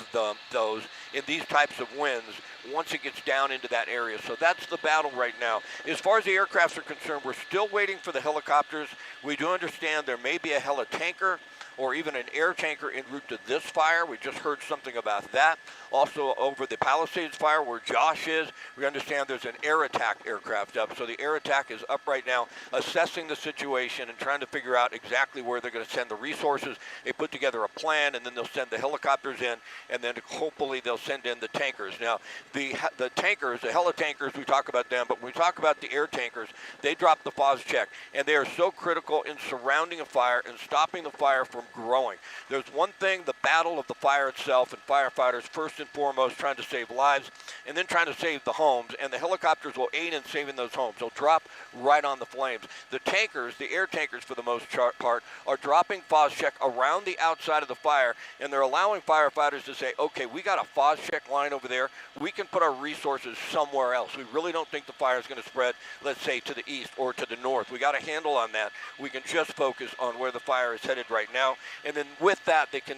those in these types of winds once it gets down into that area. So that's the battle right now. As far as the aircrafts are concerned, we're still waiting for the helicopters. We do understand there may be a helitanker or even an air tanker en route to this fire. We just heard something about that. Also over the Palisades fire where Josh is, we understand there's an air attack aircraft up. So the air attack is up right now, assessing the situation and trying to figure out exactly where they're going to send the resources. They put together a plan, and then they'll send the helicopters in, and then hopefully they'll send in the tankers. Now, the tankers, the helitankers, we talk about them, but when we talk about the air tankers, they drop the FOS check, and they are so critical in surrounding a fire and stopping the fire from growing. There's one thing, the battle of the fire itself, and firefighters first and foremost trying to save lives, and then trying to save the homes, and the helicopters will aid in saving those homes. They'll drop right on the flames. The tankers, the air tankers for the most part, are dropping FOS check around the outside of the fire, and they're allowing firefighters to say, okay, we got a FOS check line over there. We can put our resources somewhere else. We really don't think the fire is going to spread, let's say, to the east or to the north. We got a handle on that. We can just focus on where the fire is headed right now, and then with that, they can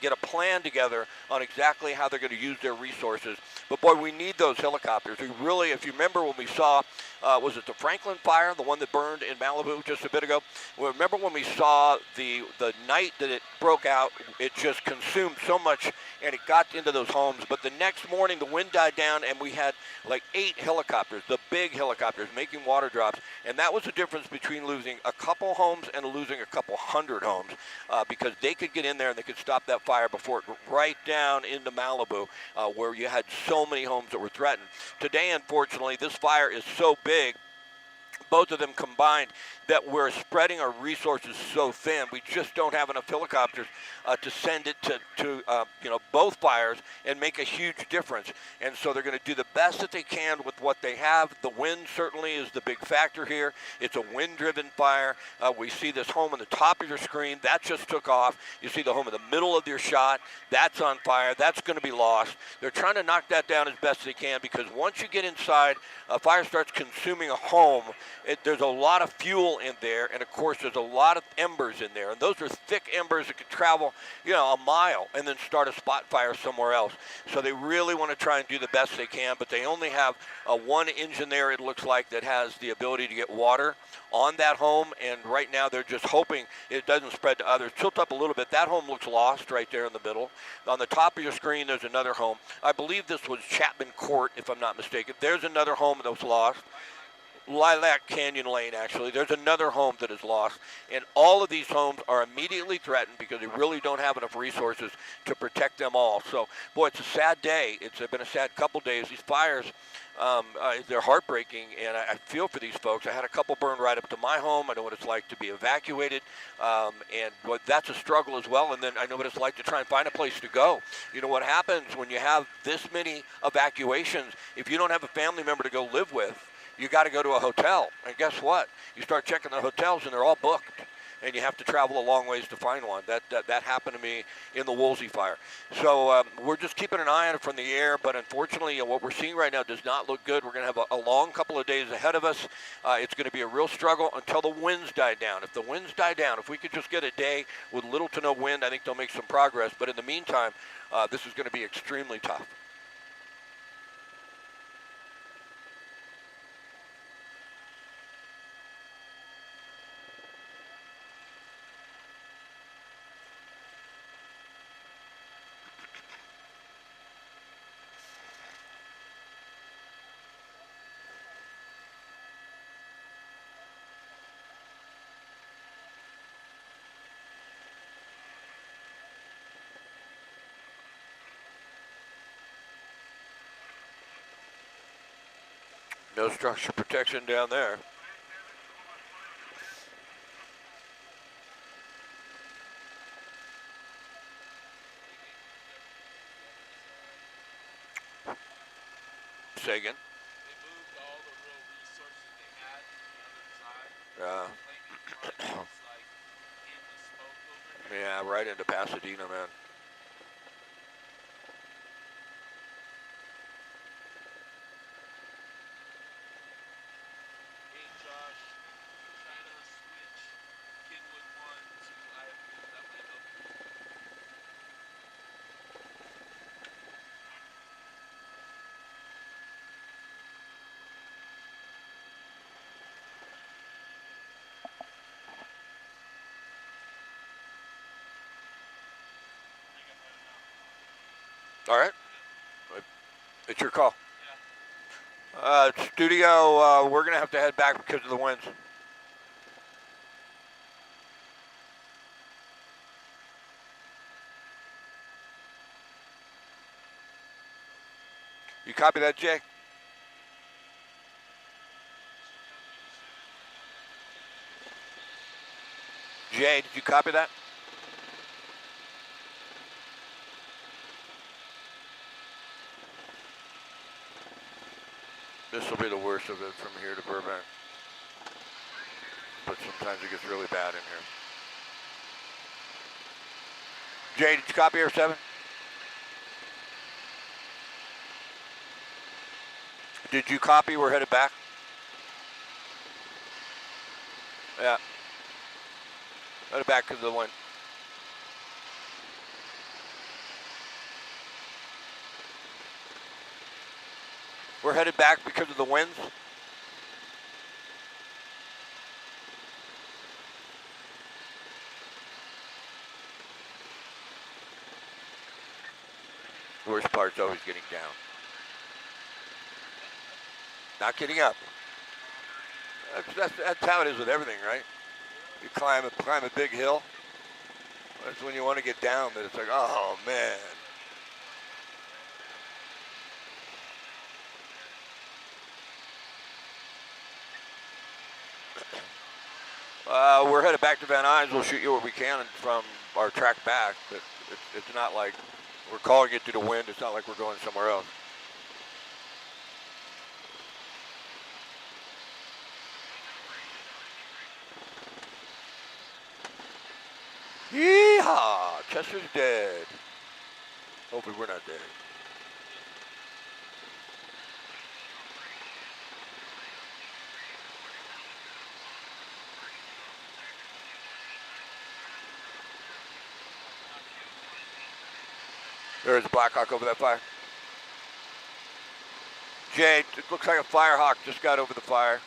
get a plan together on exactly how they're going to use their resources. But boy, we need those helicopters. We really, if you remember when we saw, was it the Franklin fire, the one that burned in Malibu just a bit ago? Well, remember when we saw the night that it broke out, it just consumed so much, and it got into those homes. But the next morning, the wind died down, and we had like 8 helicopters, the big helicopters, making water drops. And that was the difference between losing a couple homes and losing a couple hundred homes, because they could get in there and they could stop that fire before it went right down into Malibu, where you had so many homes that were threatened. Today, unfortunately, this fire is so big, both of them combined, that we're spreading our resources so thin. We just don't have enough helicopters to send it to both fires and make a huge difference. And so they're going to do the best that they can with what they have. The wind certainly is the big factor here. It's a wind-driven fire. We see this home on the top of your screen. That just took off. You see the home in the middle of your shot. That's on fire. That's going to be lost. They're trying to knock that down as best they can, because once you get inside, a fire starts consuming a home, there's a lot of fuel in there, and of course there's a lot of embers in there, and those are thick embers that could travel, a mile and then start a spot fire somewhere else. So they really want to try and do the best they can, but they only have one engine there, it looks like, that has the ability to get water on that home, and right now they're just hoping it doesn't spread to others. Tilt up a little bit. That home looks lost right there in the middle. On the top of your screen, there's another home. I believe this was Chapman Court, if I'm not mistaken. There's another home that was lost. Lilac Canyon Lane, actually. There's another home that is lost. And all of these homes are immediately threatened because they really don't have enough resources to protect them all. So, boy, it's a sad day. It's been a sad couple days. These fires, they're heartbreaking, and I feel for these folks. I had a couple burn right up to my home. I know what it's like to be evacuated, and that's a struggle as well. And then I know what it's like to try and find a place to go. You know what happens when you have this many evacuations, if you don't have a family member to go live with, you got to go to a hotel. And guess what? You start checking the hotels, and they're all booked. And you have to travel a long ways to find one. That happened to me in the Woolsey fire. So we're just keeping an eye on it from the air, but unfortunately what we're seeing right now does not look good. We're going to have a long couple of days ahead of us. It's going to be a real struggle until the winds die down. If the winds die down, if we could just get a day with little to no wind, I think they'll make some progress. But in the meantime, this is going to be extremely tough. No structure protection down there. Say again? Yeah, right into Pasadena, man. All right. It's your call. Studio, we're going to have to head back because of the winds. You copy that, Jay? Jay, did you copy that? This will be the worst of it from here to Burbank. But sometimes it gets really bad in here. Jay, did you copy R7? Did you copy? We're headed back. Yeah. Headed back to the wind. We're headed back because of the winds. The worst part's always getting down. Not getting up. That's how it is with everything, right? You climb a big hill. That's when you want to get down, but it's like, oh man. We're headed back to Van Nuys. We'll shoot you what we can from our track back, but it's not like we're calling it through the wind. It's not like we're going somewhere else. Yeehaw! Chester's dead. Hopefully we're not dead. There's a Black Hawk over that fire. Jay, it looks like a Firehawk just got over the fire.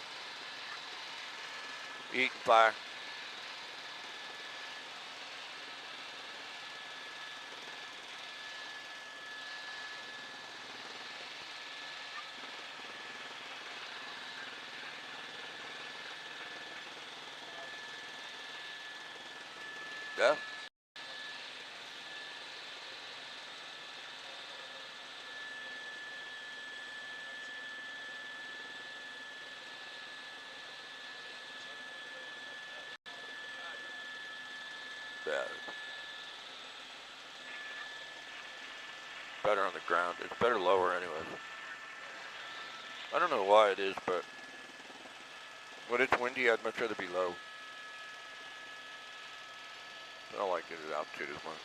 Eaton fire. Yeah. Yeah. Better on the ground. It's better lower anyway. I don't know why it is, but when it's windy, I'd much rather be low. I don't like it at altitude as much.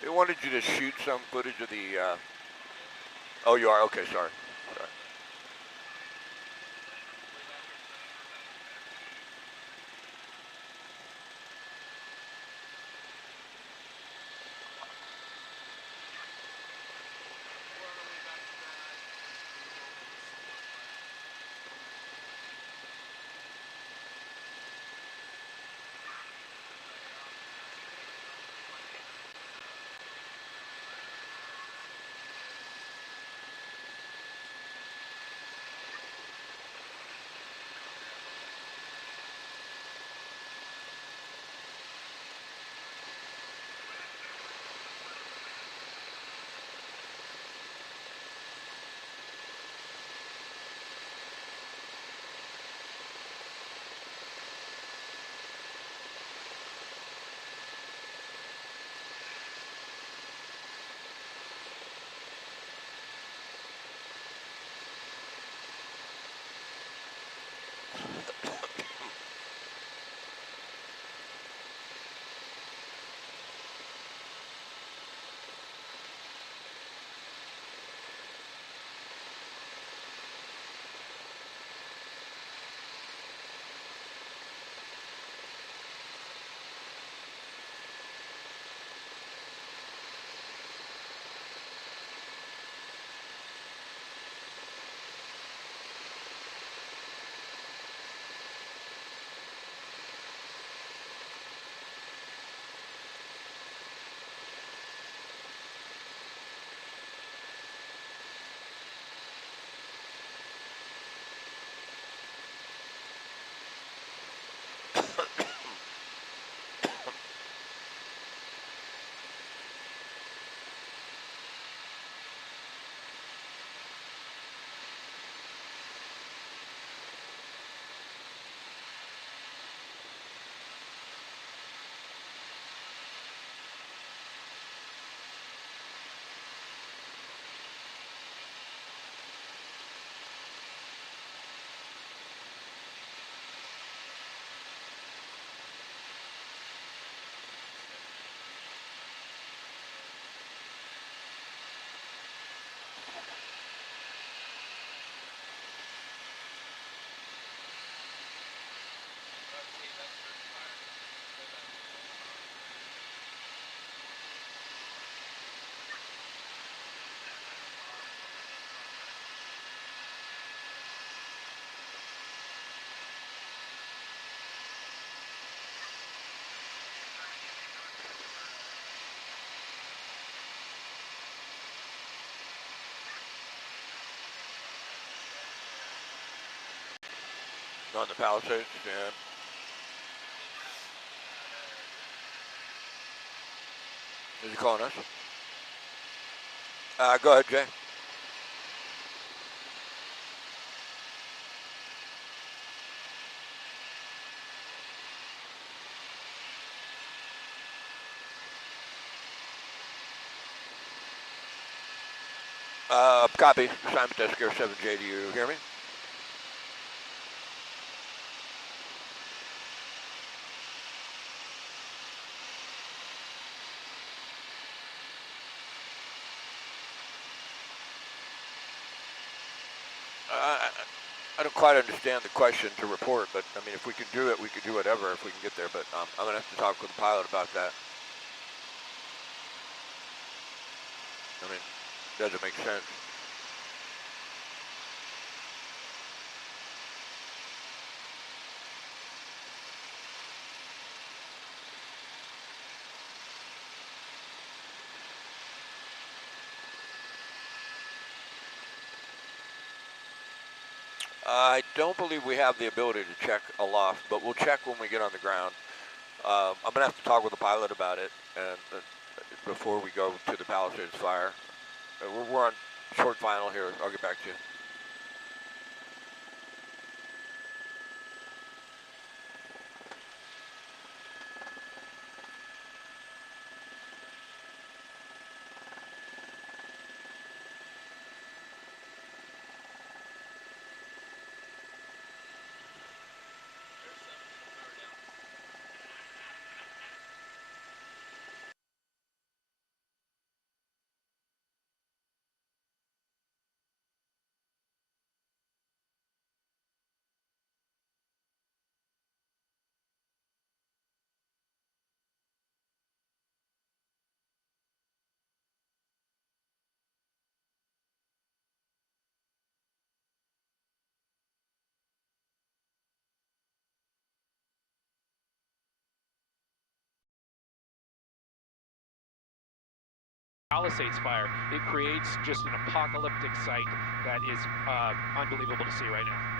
They wanted you to shoot some footage of the, oh, you are? Okay, sorry. Sorry. On the Palisades, yeah. Is he calling us? Go ahead, Jay. Copy. Simon Desker, 7J. Do you hear me? I don't quite understand the question to report, but I mean, if we can do it, we could do whatever if we can get there. But I'm gonna have to talk with the pilot about that. I mean, doesn't make sense. I don't believe we have the ability to check aloft, but we'll check when we get on the ground. I'm going to have to talk with the pilot about it and before we go to the Palisades fire. We're on short final here. I'll get back to you. Palisades fire. It creates just an apocalyptic sight that is unbelievable to see right now.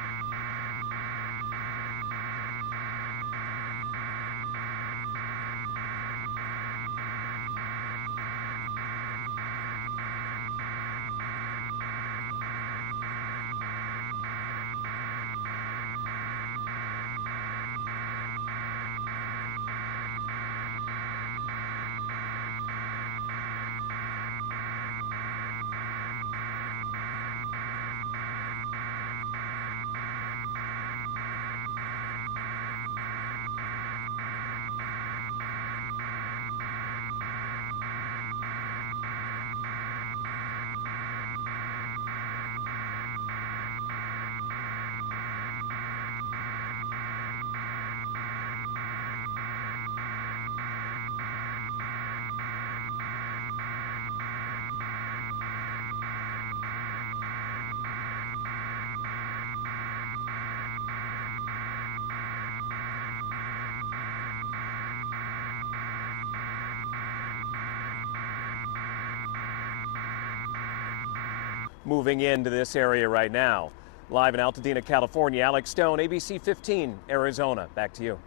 Moving into this area right now. Live in Altadena, California, Alex Stone, ABC 15, Arizona. Back to you.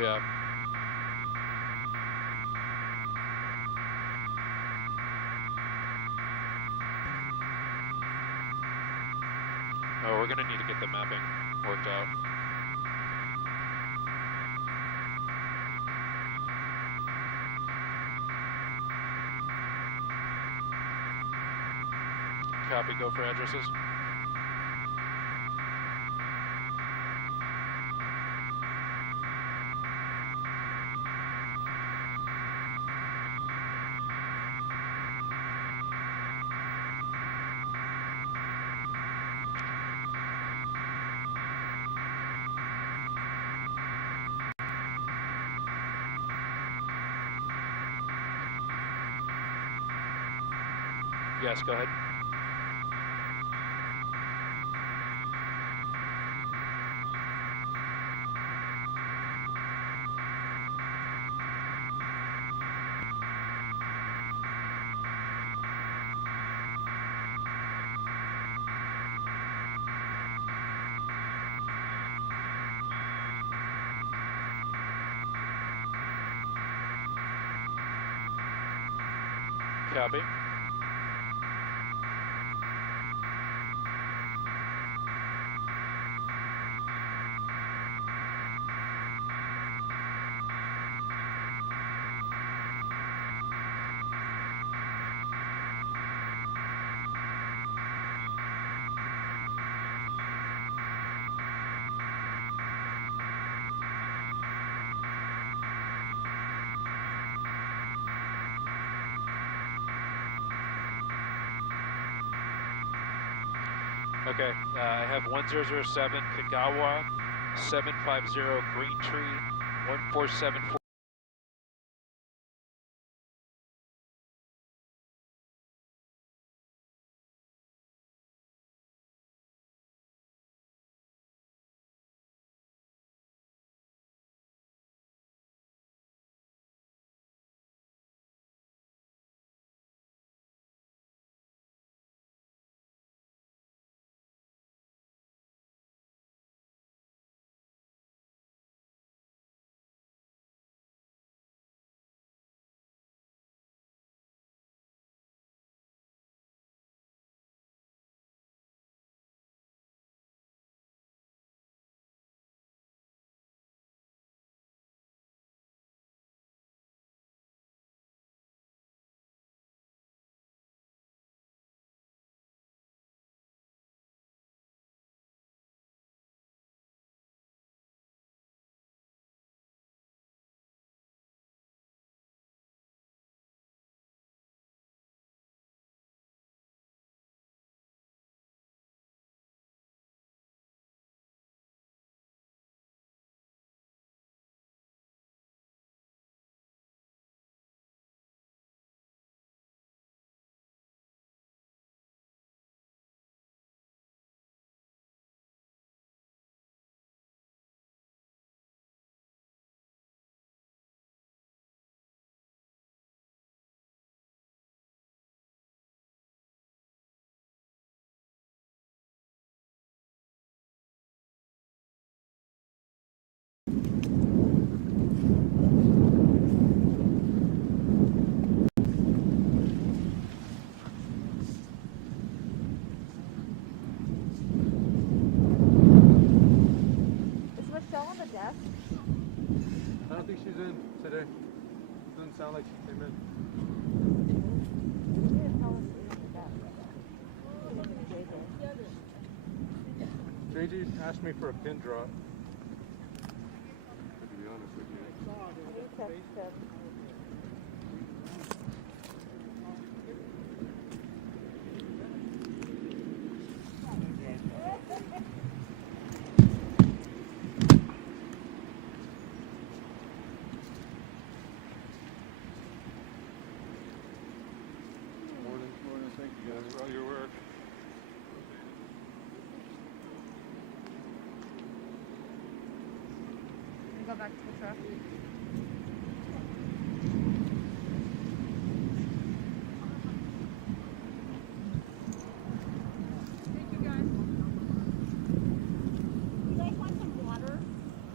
Yeah. Oh, we're gonna need to get the mapping worked out. Copy, go for addresses. Yes, go ahead. Copy. Okay, I have 1007 Kagawa, 750 Green Tree, 1474. Is Michelle on the desk? I don't think she's in today. Doesn't sound like she came in. She didn't tell us she was on the desk. JJ asked me for a pin drop. To be honest with you. Morning. Thank you guys for all your work. Can we go back to the truck? Thank you guys. You guys want some water?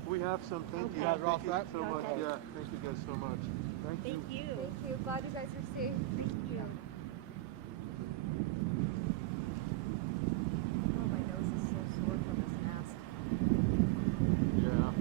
We have some. Thank you. Okay. Thank you so much. Okay. Yeah, thank you guys so much. Thank you. Thank you. Glad you guys are safe. Thank you. Oh, my nose is so sore from this mask. Yeah.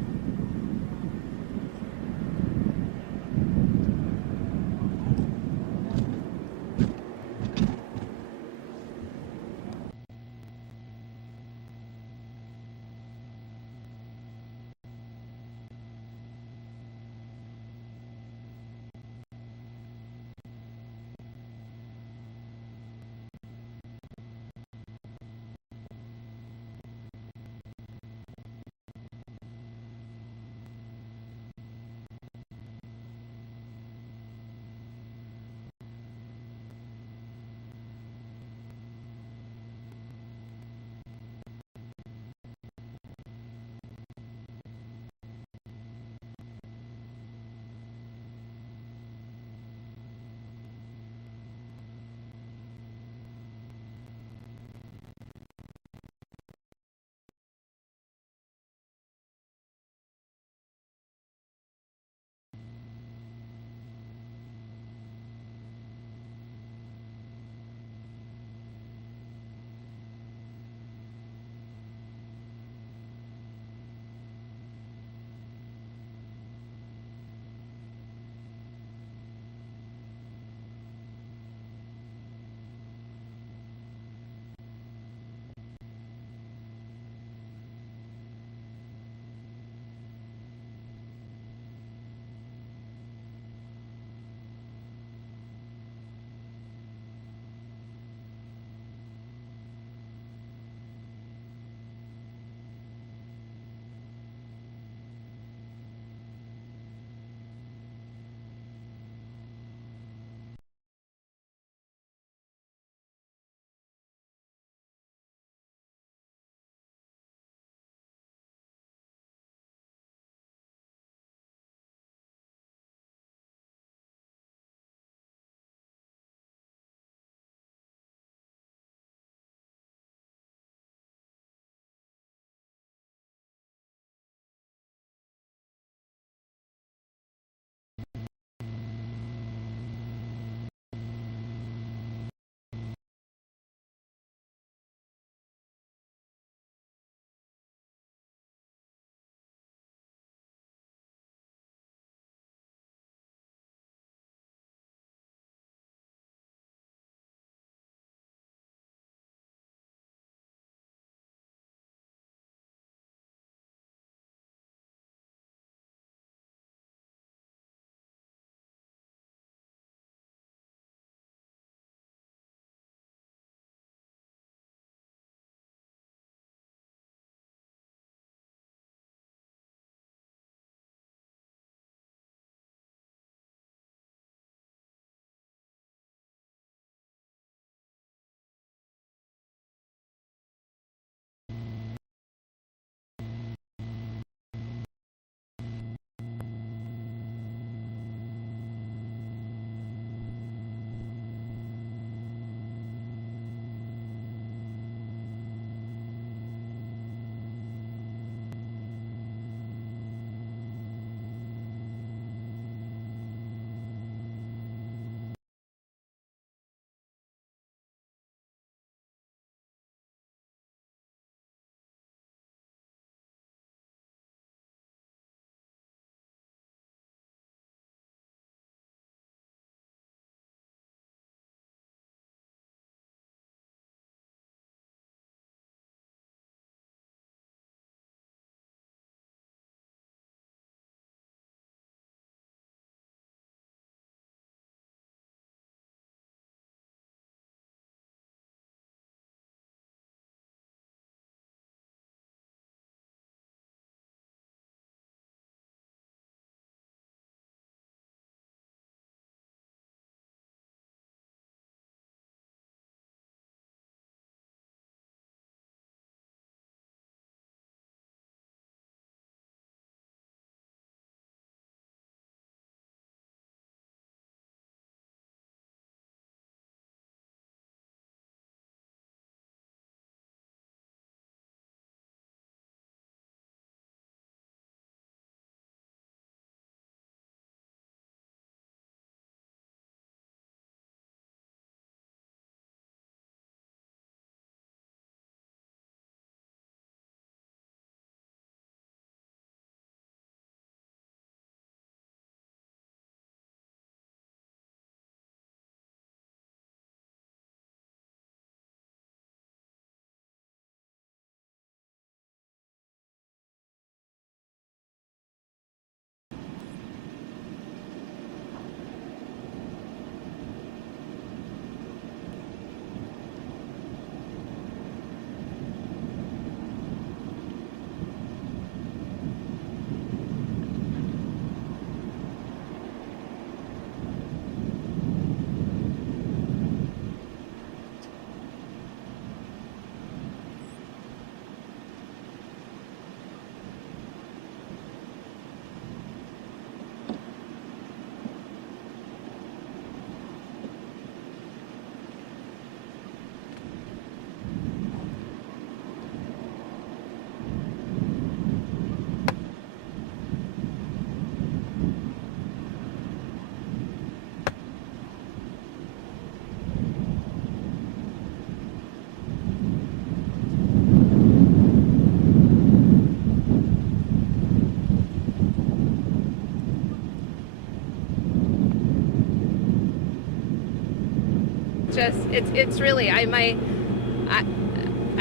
it's really, I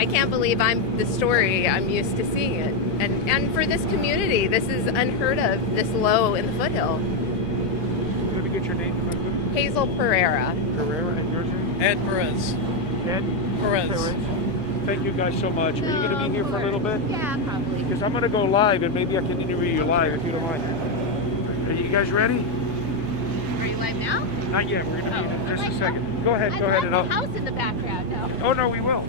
can't believe I'm the story. I'm used to seeing it. And for this community, this is unheard of, this low in the foothill. Let me get your name. Hazel Pereira. Pereira, and yours name? Ed Perez. Ed Perez. Thank you guys so much. Are you going to be here for a little bit? Yeah, probably. Because I'm going to go live, and maybe I can interview you live if you don't mind. Are you guys ready? Are you live now? Not yet. We're going to be in just a second. Go ahead. Go ahead. I love the house in the background. No. Oh, no, we will.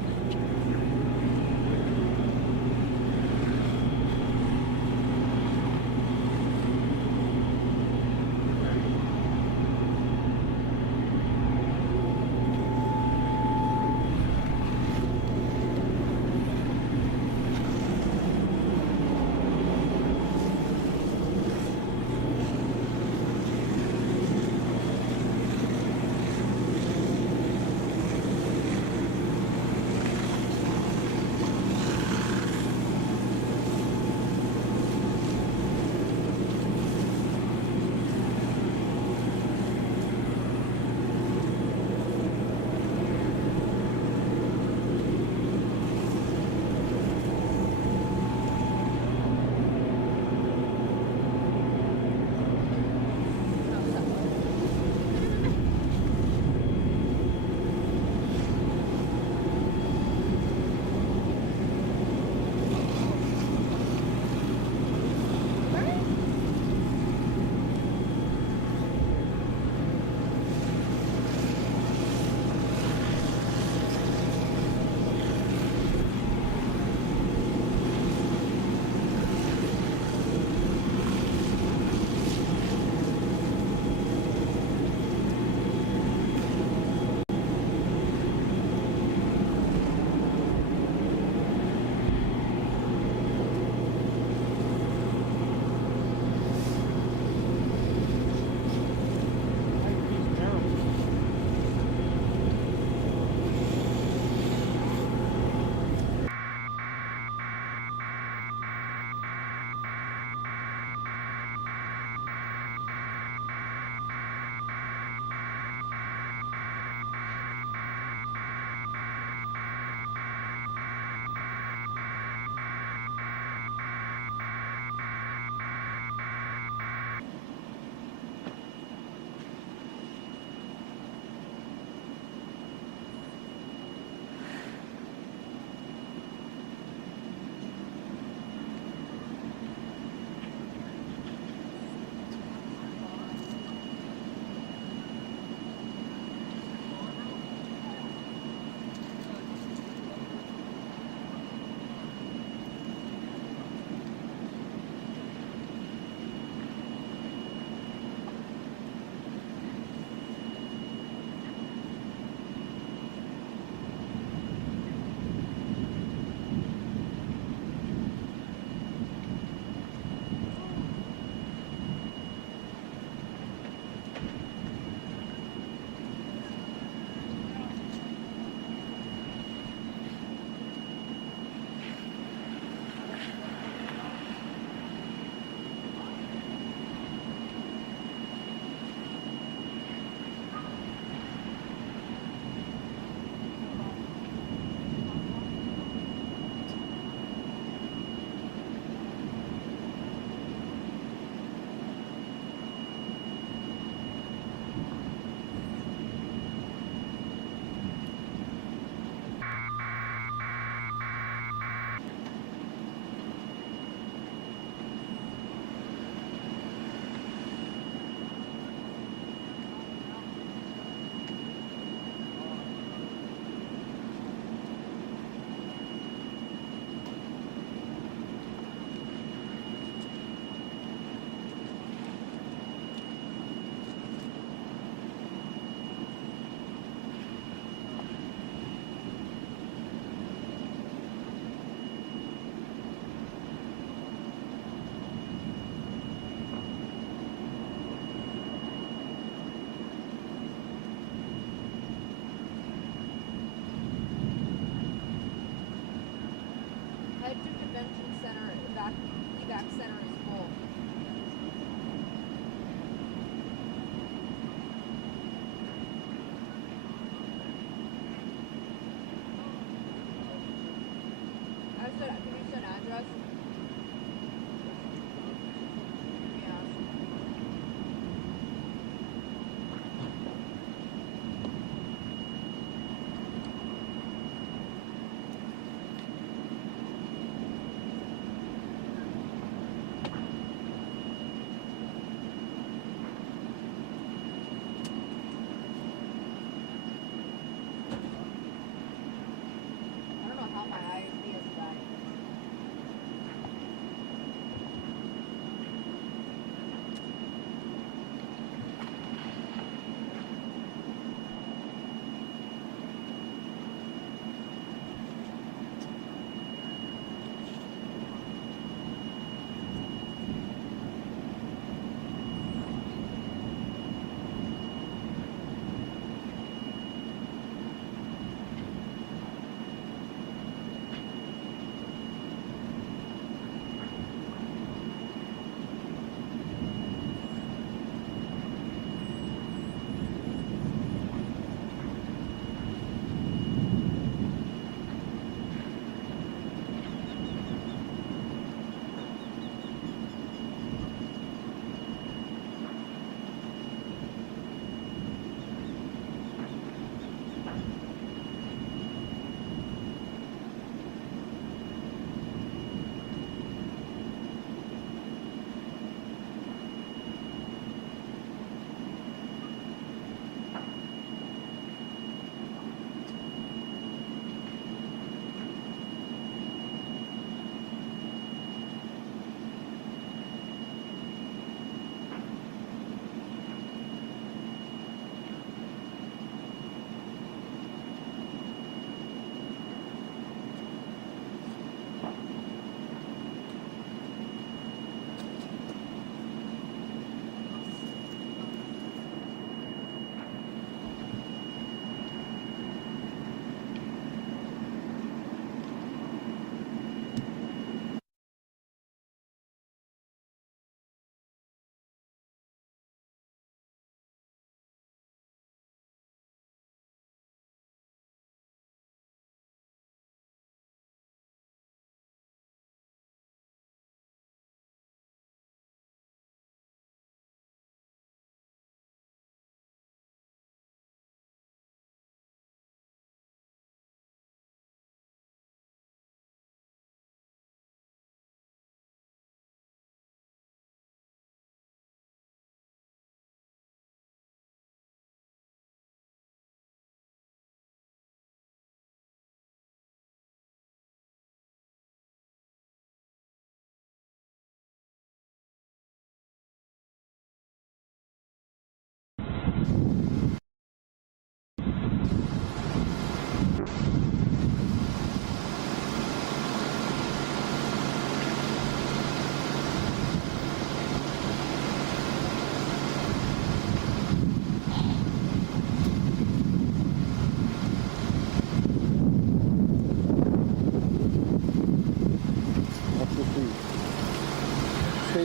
evac center is full.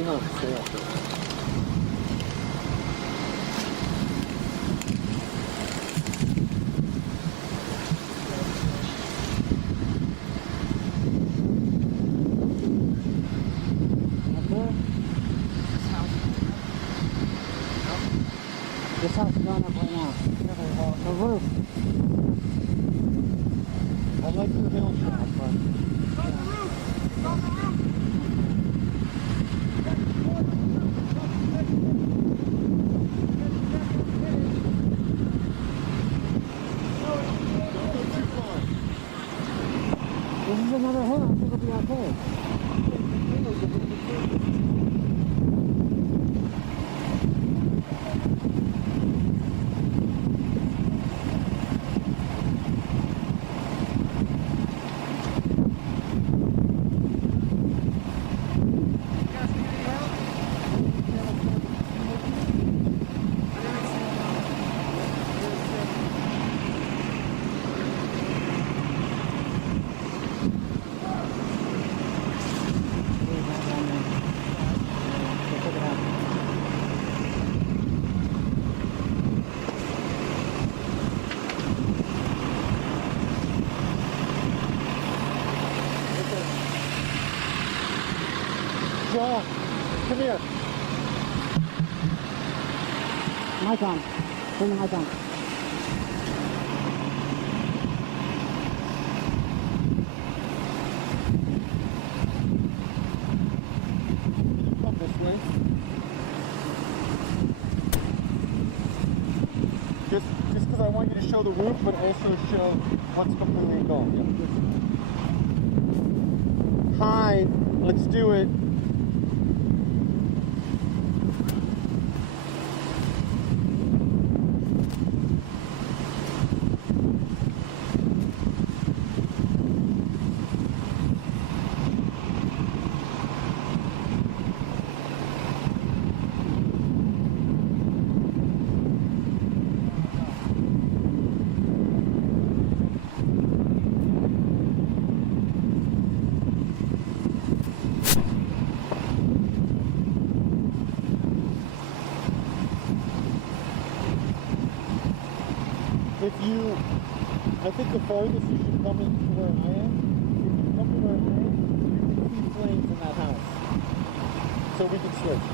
Stay home. Stay up there. This house is going up right now. The roof. I like your hill shot, but... This is another hill. I think it'll be okay. John, come here. Mic on. Bring the mic on. Come this way. Just because I want you to show the roof, but also show what's completely engulfed. Yeah. Hi, let's do it. I think the farthest you should come into where I am, if you come to where I am, you can see flames in that house. So we can switch.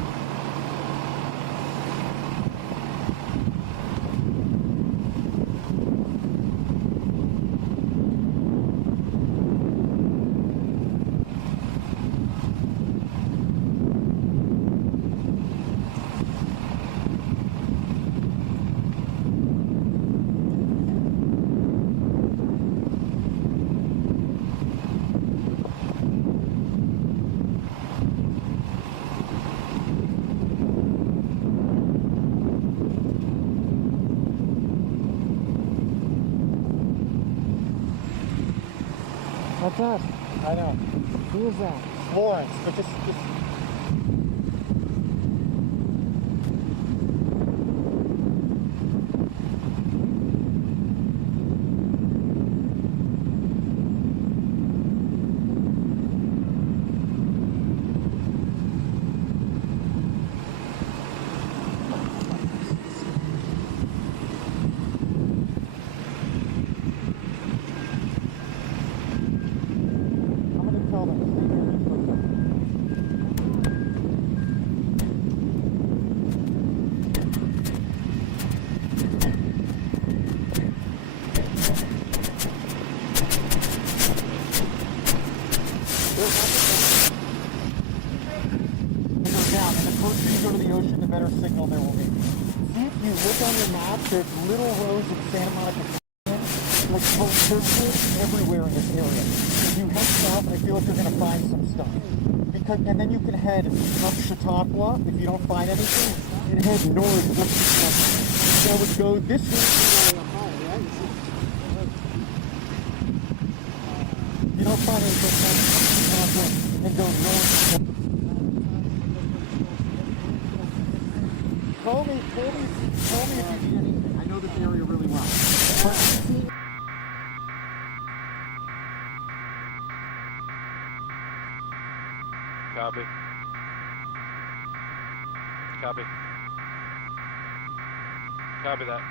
What's us? I know. Who is that? Florence, but just... signal there will be. See if you look on your map, there's little rows of Santa Monica like churches everywhere in this area. If you head south, I feel like you're going to find some stuff. And then you can head up Chautauqua if you don't find anything, and head north up Chautauqua. So I would go this way. If you don't find anything, and go north. Call me if you need anything. I know this area really well. Copy. Copy. Copy that.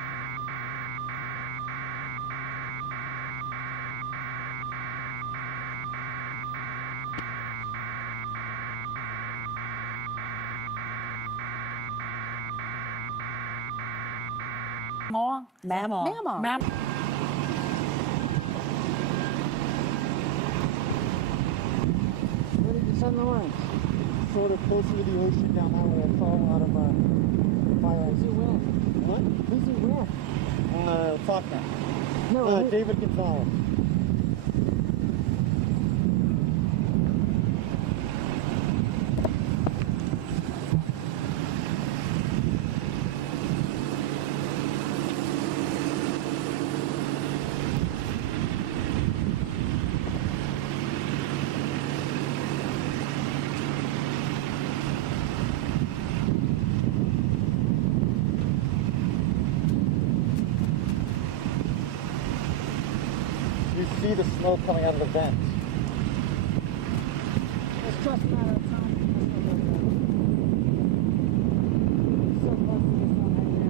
Mammal. Sun Lawrence, sort of closer to the ocean down that way. I saw a lot of fire. Who's he with? What? Who's he with? Faulkner. No, David Gonzalez. You see the smoke coming out of the vents. It's just a matter of time. So close to this one right there.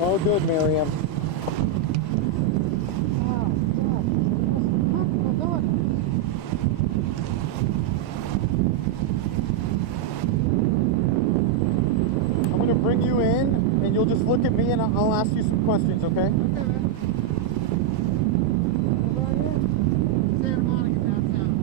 All good, Miriam. I'm going to bring you in, and you'll just look at me, and I'll ask you some questions, okay? Okay, man. Santa Monica downtown.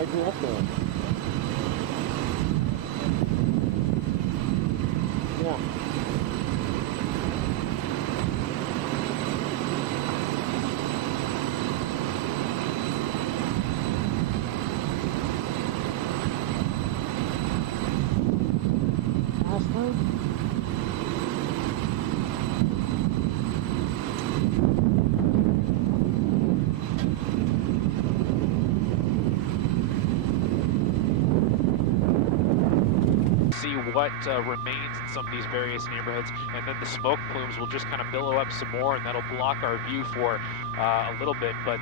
I grew up there. Yeah. Ashford? See what remains in some of these various neighborhoods, and then the smoke plumes will just kind of billow up some more, and that'll block our view for a little bit. But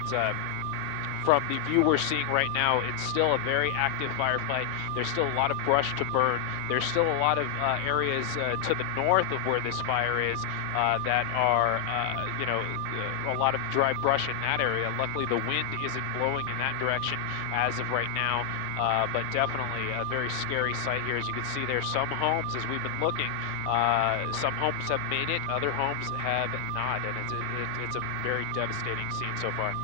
from the view we're seeing right now, it's still a very active firefight. There's still a lot of brush to burn. There's still a lot of areas to the north of where this fire is that are, a lot of dry brush in that area. Luckily, the wind isn't blowing in that direction as of right now, but definitely a very scary sight here. As you can see, there's some homes, as we've been looking, some homes have made it, other homes have not, and it's a very devastating scene so far.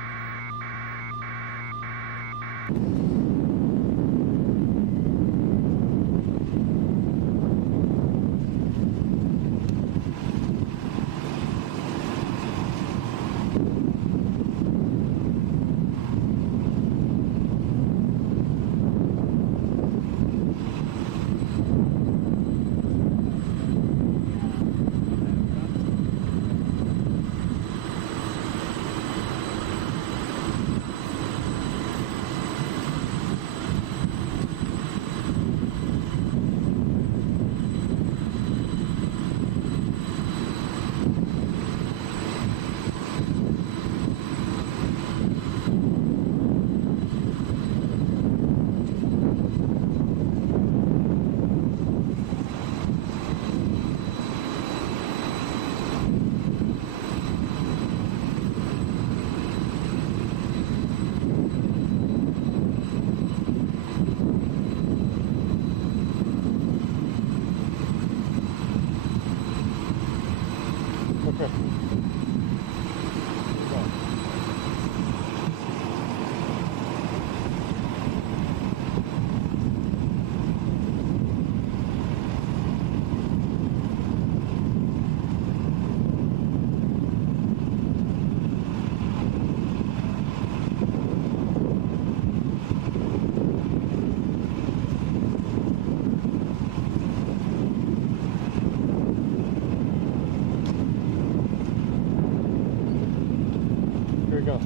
we go.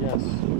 Yes.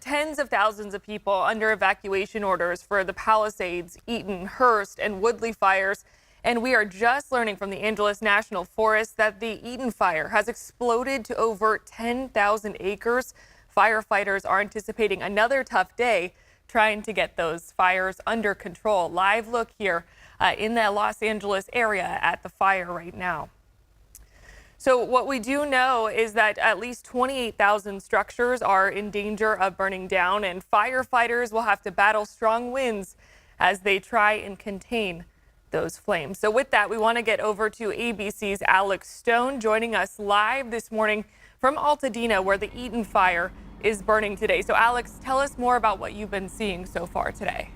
Tens of thousands of people under evacuation orders for the Palisades, Eaton, Hurst, and Woodley fires. And we are just learning from the Angeles National Forest that the Eaton fire has exploded to over 10,000 acres. Firefighters are anticipating another tough day trying to get those fires under control. Live look here in the Los Angeles area at the fire right now. So what we do know is that at least 28,000 structures are in danger of burning down, and firefighters will have to battle strong winds as they try and contain those flames. So with that, we want to get over to ABC's Alex Stone joining us live this morning from Altadena, where the Eaton fire is burning today. So Alex, tell us more about what you've been seeing so far today.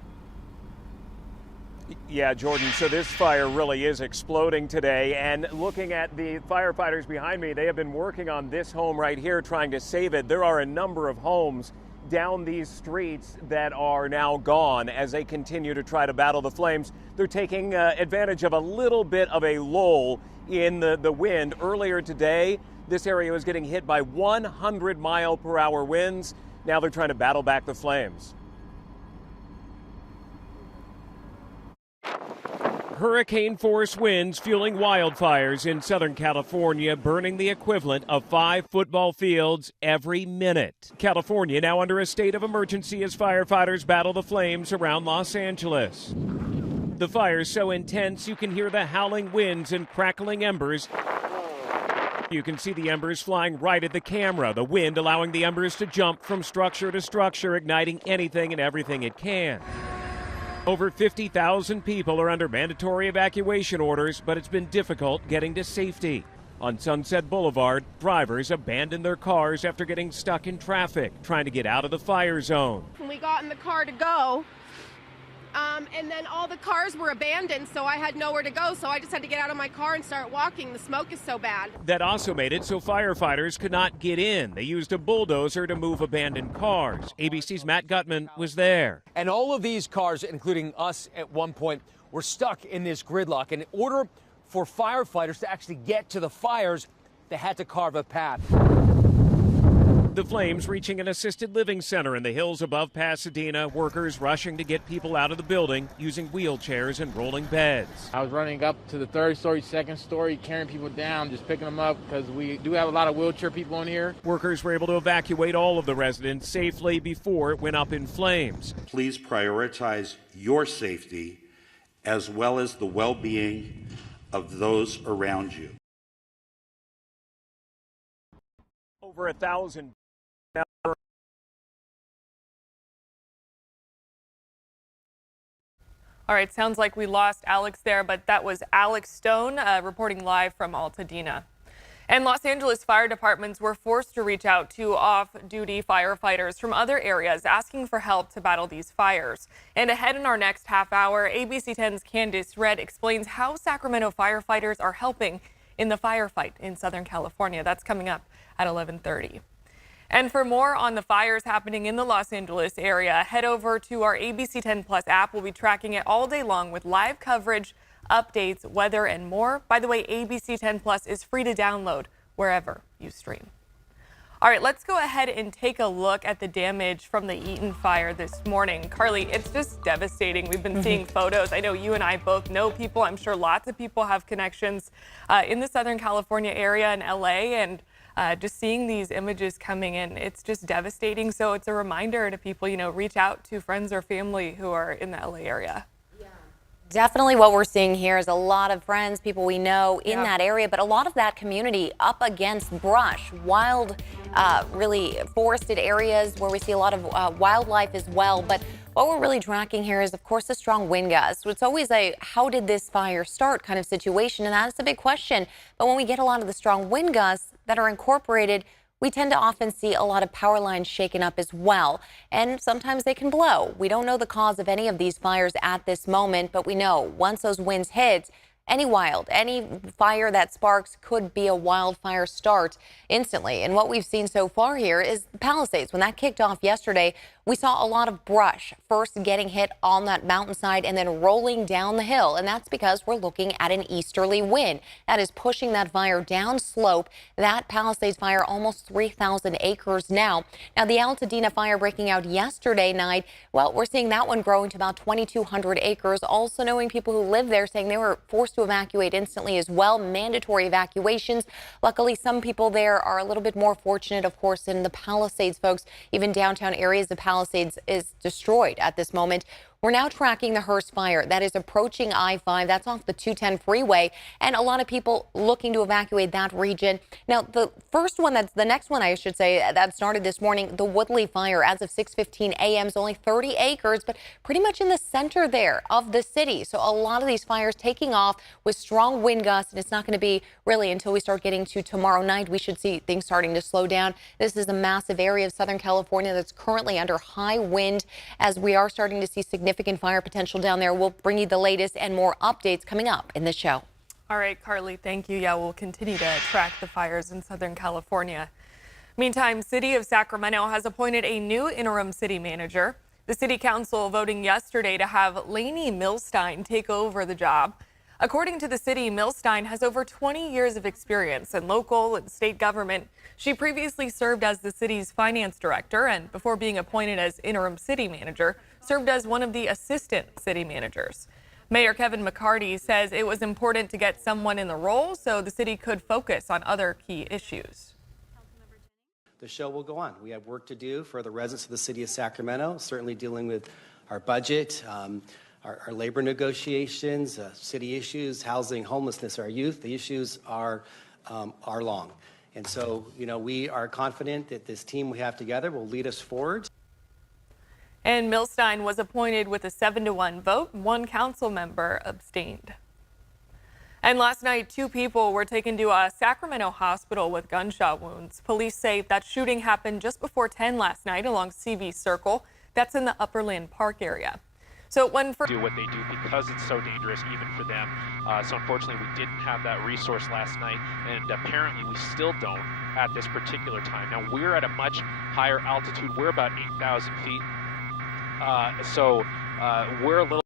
Yeah, Jordan, so this fire really is exploding today, and looking at the firefighters behind me, they have been working on this home right here trying to save it. There are a number of homes down these streets that are now gone as they continue to try to battle the flames. They're taking advantage of a little bit of a lull in the wind. Earlier today, this area was getting hit by 100-mile-per-hour winds. Now they're trying to battle back the flames. Hurricane-force winds fueling wildfires in Southern California, burning the equivalent of 5 football fields every minute. California now under a state of emergency as firefighters battle the flames around Los Angeles. The fire's so intense you can hear the howling winds and crackling embers. You can see the embers flying right at the camera, the wind allowing the embers to jump from structure to structure, igniting anything and everything it can. Over 50,000 people are under mandatory evacuation orders, but it's been difficult getting to safety. On Sunset Boulevard, drivers abandoned their cars after getting stuck in traffic, trying to get out of the fire zone. When we got in the car to go, and then all the cars were abandoned, so I had nowhere to go, so I just had to get out of my car and start walking. The smoke is so bad. That also made it so firefighters could not get in. They used a bulldozer to move abandoned cars. ABC's Matt Gutman was there. And all of these cars, including us at one point, were stuck in this gridlock. And in order for firefighters to actually get to the fires, they had to carve a path. The flames reaching an assisted living center in the hills above Pasadena. Workers rushing to get people out of the building using wheelchairs and rolling beds. I was running up to the 3rd story, 2nd story, carrying people down, just picking them up because we do have a lot of wheelchair people in here. Workers were able to evacuate all of the residents safely before it went up in flames. Please prioritize your safety as well as the well-being of those around you. Over 1,000. All right, sounds like we lost Alex there, but that was Alex Stone reporting live from Altadena. And Los Angeles fire departments were forced to reach out to off-duty firefighters from other areas asking for help to battle these fires. And ahead in our next half hour, ABC 10's Candice Red explains how Sacramento firefighters are helping in the firefight in Southern California. That's coming up at 11:30. And for more on the fires happening in the Los Angeles area, head over to our ABC 10 Plus app. We'll be tracking it all day long with live coverage, updates, weather, and more. By the way, ABC 10 Plus is free to download wherever you stream. All right, let's go ahead and take a look at the damage from the Eaton fire this morning. Carly, it's just devastating. We've been seeing photos. I know you and I both know people. I'm sure lots of people have connections in the Southern California area and LA, and just seeing these images coming in, it's just devastating. So it's a reminder to people, reach out to friends or family who are in the LA area. Definitely what we're seeing here is a lot of friends, people we know in that area, but a lot of that community up against brush, wild, really forested areas where we see a lot of wildlife as well. But what we're really tracking here is, of course, the strong wind gusts. So it's always a how did this fire start kind of situation, and that's a big question. But when we get a lot of the strong wind gusts that are incorporated, we tend to often see a lot of power lines shaken up as well, and sometimes they can blow. We don't know the cause of any of these fires at this moment, but we know once those winds hit, any fire that sparks could be a wildfire start instantly. And what we've seen so far here is the Palisades. When that kicked off yesterday, we saw a lot of brush first getting hit on that mountainside and then rolling down the hill. And that's because we're looking at an easterly wind that is pushing that fire down slope. That Palisades fire, almost 3,000 acres now. Now, the Altadena fire breaking out yesterday night, well, we're seeing that one growing to about 2,200 acres. Also knowing people who live there saying they were forced to evacuate instantly as well. Mandatory evacuations. Luckily, some people there are a little bit more fortunate, of course, than the Palisades folks. Even downtown areas of Palisades is destroyed at this moment. We're now tracking the Hurst fire that is approaching I-5. That's off the 210 freeway, and a lot of people looking to evacuate that region. Now, the next one, I should say, that started this morning, the Woodley fire, as of 6:15 a.m. is only 30 acres, but pretty much in the center there of the city. So a lot of these fires taking off with strong wind gusts, and it's not going to be really until we start getting to tomorrow night we should see things starting to slow down. This is a massive area of Southern California that's currently under high wind, as we are starting to see significant fire potential down there. We'll bring you the latest and more updates coming up in the show. All right, Carly, thank you. Yeah, we'll continue to track the fires in Southern California. Meantime, City of Sacramento has appointed a new interim city manager. The city council voting yesterday to have Lainey Milstein take over the job. According to the city, Milstein has over 20 years of experience in local and state government. She previously served as the city's finance director, and before being appointed as interim city manager, served as one of the assistant city managers. Mayor Kevin McCarty says it was important to get someone in the role so the city could focus on other key issues. The show will go on. We have work to do for the residents of the city of Sacramento, certainly dealing with our budget, our labor negotiations, city issues, housing, homelessness, our youth. The issues are long. And so, we are confident that this team we have together will lead us forward. And Milstein was appointed with a 7-1 vote. One council member abstained. And last night, 2 people were taken to a Sacramento hospital with gunshot wounds. Police say that shooting happened just before 10 last night along CV Circle. That's in the Upperland Park area. So when do what they do because it's so dangerous even for them. So unfortunately, we didn't have that resource last night, and apparently we still don't at this particular time. Now, we're at a much higher altitude. We're about 8,000 feet. So we're a little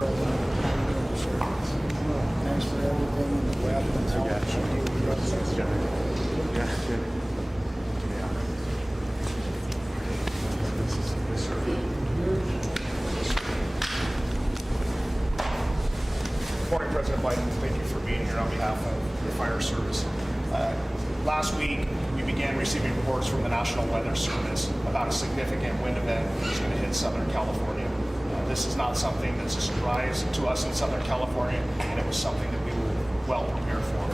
Thanks for everything and the web and all that you do. Good morning, President Biden. Thank you for being here on behalf of the fire service. Last week, we began receiving reports from the National Weather Service about a significant wind event that's going to hit Southern California. This is not something that's a surprise to us in Southern California, and it was something that we were well prepared for.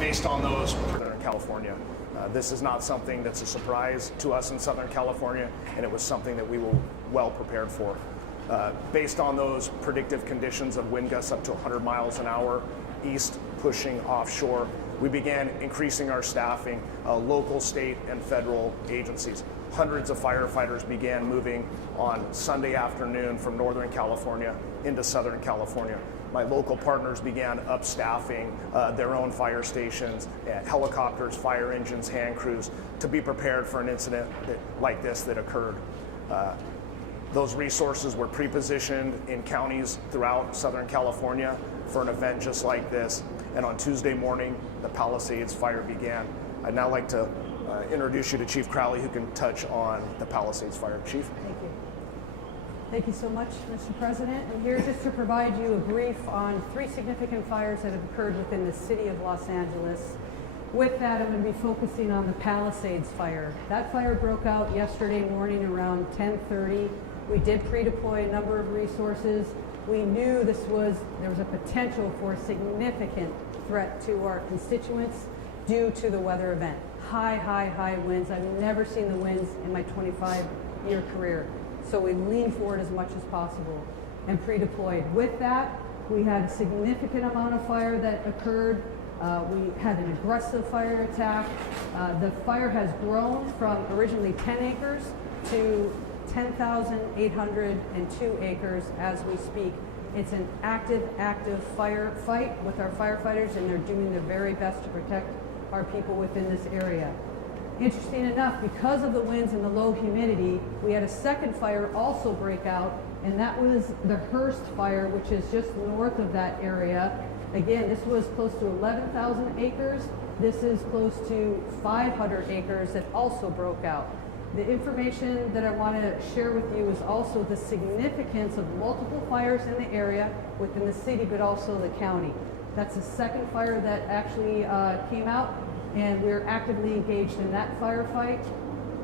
Based on those, Southern California. This is not something that's a surprise to us in Southern California, and it was something that we were well prepared for. Based on those predictive conditions of wind gusts up to 100 miles an hour, east pushing offshore, we began increasing our staffing, local, state, and federal agencies. Hundreds of firefighters began moving on Sunday afternoon from Northern California into Southern California. My local partners began upstaffing their own fire stations, helicopters, fire engines, hand crews, to be prepared for an incident like this that occurred. Those resources were pre-positioned in counties throughout Southern California for an event just like this. And on Tuesday morning, the Palisades fire began. I'd now like to introduce you to Chief Crowley, who can touch on the Palisades fire. Chief. Thank you. Thank you so much, Mr. President. I'm here just to provide you a brief on 3 significant fires that have occurred within the city of Los Angeles. With that, I'm going to be focusing on the Palisades fire. That fire broke out yesterday morning around 10:30. We did pre-deploy a number of resources. We knew there was a potential for a significant threat to our constituents due to the weather event. High winds. I've never seen the winds in my 25-year career. So we leaned forward as much as possible and pre-deployed. With that, we had a significant amount of fire that occurred. We had an aggressive fire attack. The fire has grown from originally 10 acres to 10,802 acres as we speak. It's an active firefight with our firefighters, and they're doing their very best to protect our people within this area. Interesting enough, because of the winds and the low humidity, we had a second fire also break out, and that was the Hurst fire, which is just north of that area. Again, this was close to 11,000 acres. This is close to 500 acres that also broke out. The information that I want to share with you is also the significance of multiple fires in the area within the city, but also the county. That's the second fire that actually came out, and we're actively engaged in that firefight.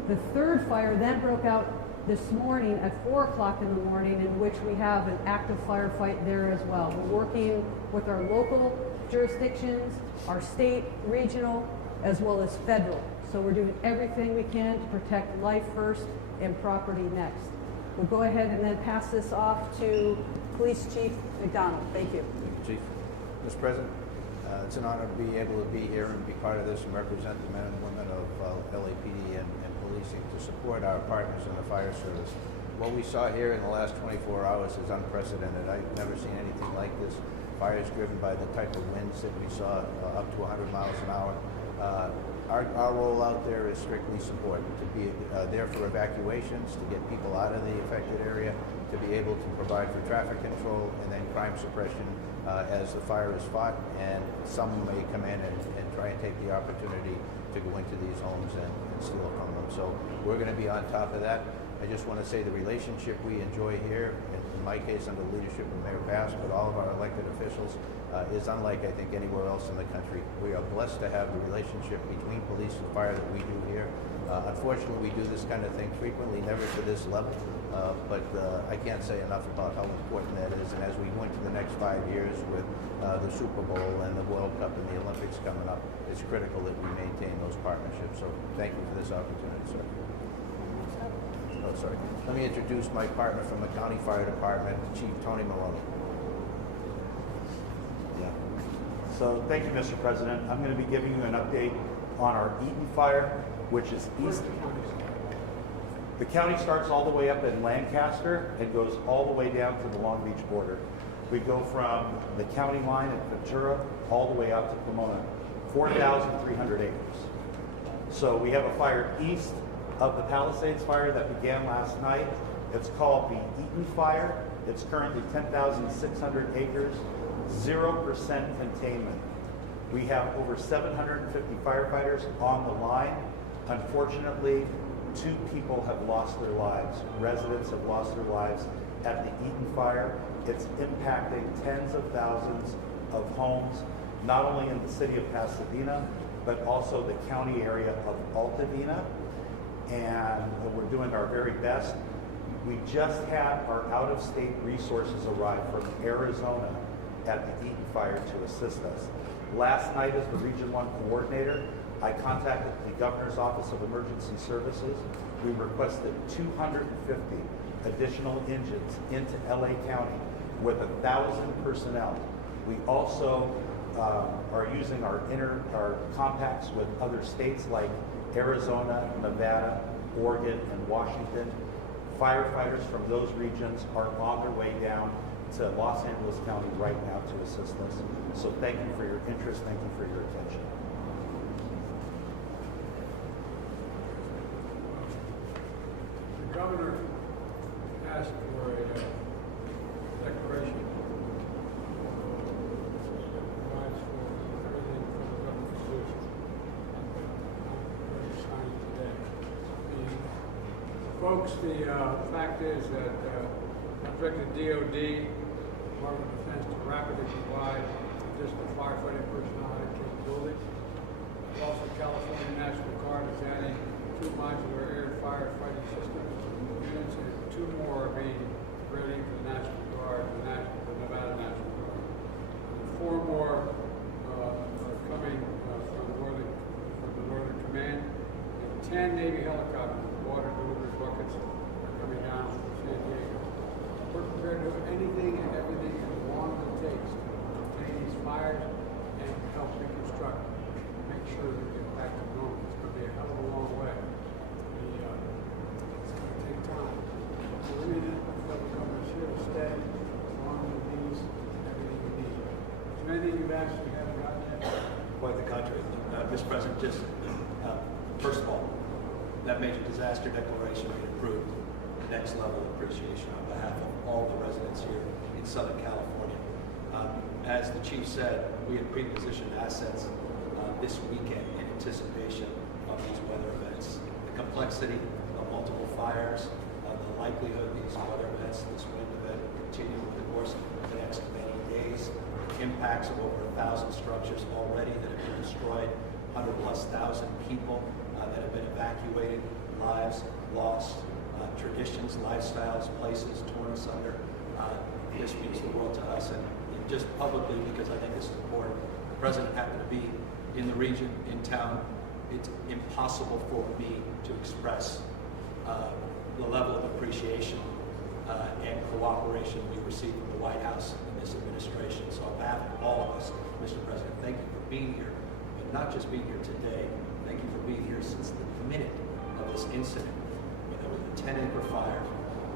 The third fire then broke out this morning at 4 o'clock in the morning, in which we have an active firefight there as well. We're working with our local jurisdictions, our state, regional, as well as federal. So we're doing everything we can to protect life first and property next. We'll go ahead and then pass this off to Police Chief McDonald. Thank you. Thank you, Chief. Mr. President, it's an honor to be able to be here and be part of this and represent the men and women of LAPD and policing to support our partners in the fire service. What we saw here in the last 24 hours is unprecedented. I've never seen anything like this. Fires driven by the type of winds that we saw up to 100 miles an hour. Our role out there is strictly support, to be there for evacuations, to get people out of the affected area, to be able to provide for traffic control, and then crime suppression as the fire is fought, and some may come in and try and take the opportunity to go into these homes and steal from them. So we're going to be on top of that. I just want to say the relationship we enjoy here, in my case under the leadership of Mayor Bass, but all of our elected officials, is unlike I think anywhere else in the country. We are blessed to have the relationship between police and fire that we do here. Unfortunately, we do this kind of thing frequently, never to this level, but I can't say enough about how important that is. And as we went to the next 5 years with the Super Bowl and the World Cup and the Olympics coming up, it's critical that we maintain those partnerships. So thank you for this opportunity, sir. Oh, sorry. Let me introduce my partner from the County Fire Department, Chief Tony Maloney. So thank you, Mr. President. I'm going to be giving you an update on our Eaton fire, which is east. The county starts all the way up in Lancaster and goes all the way down to the Long Beach border. We go from the county line at Ventura all the way out to Pomona, 4,300 acres. So we have a fire east of the Palisades fire that began last night It's called the Eaton Fire. It's currently 10,600 acres, 0% containment. We have over 750 firefighters on the line. Unfortunately, 2 people have lost their lives. Residents have lost their lives at the Eaton Fire. It's impacting tens of thousands of homes, not only in the city of Pasadena, but also the county area of Altadena. And we're doing our very best. We just had our out-of-state resources arrive from Arizona at the Eaton Fire to assist us. Last night, as the Region 1 coordinator, I contacted the Governor's Office of Emergency Services. We requested 250 additional engines into LA County with 1,000 personnel. We also are using our compacts with other states like Arizona, Nevada, Oregon, and Washington. Firefighters from those regions are on their way down to Los Angeles County right now to assist us. So thank you for your interest, thank you for your attention. The governor asked for a declaration that provides for everything for the government to do. I'm going to sign it today. Folks, the fact is that I've directed DOD, Department of Defense, to rapidly provide additional firefighting personnel and capabilities. Also, California National Guard is adding 2 modular air firefighting systems units, and 2 more are being ready for the National Guard, the Nevada National Guard. And 4 more are coming from the Northern Command, and 10 Navy helicopters, water delivery buckets, are coming down from San Diego. We're prepared to do anything and everything as long as it takes to contain these fires and help reconstruct, make sure that we get back to normal. It's going to be a hell of a long way. It's going to take time. So we need the federal government here to stay as long as it needs everything we need. Is there anything you've asked we haven't gotten yet? Quite the contrary. Mr. President, just first of all, that major disaster declaration we approved. Next level of appreciation on behalf of all the residents here in Southern California. As the Chief said, we had pre-positioned assets this weekend in anticipation of these weather events. The complexity of multiple fires, the likelihood of these weather events, this wind event continue over the course of the next many days, impacts of over 1,000 structures already that have been destroyed, 100,000+ people that have been evacuated, lives lost, traditions, lifestyles, places torn asunder. This means the world to us, and just publicly, because I think this is important, the President happened to be in the region, in town. It's impossible for me to express the level of appreciation and cooperation we received from the White House in this administration. So on behalf of all of us, Mr. President, thank you for being here, but not just being here today. Thank you for being here since the minute of this incident, when there was a 10-acre fire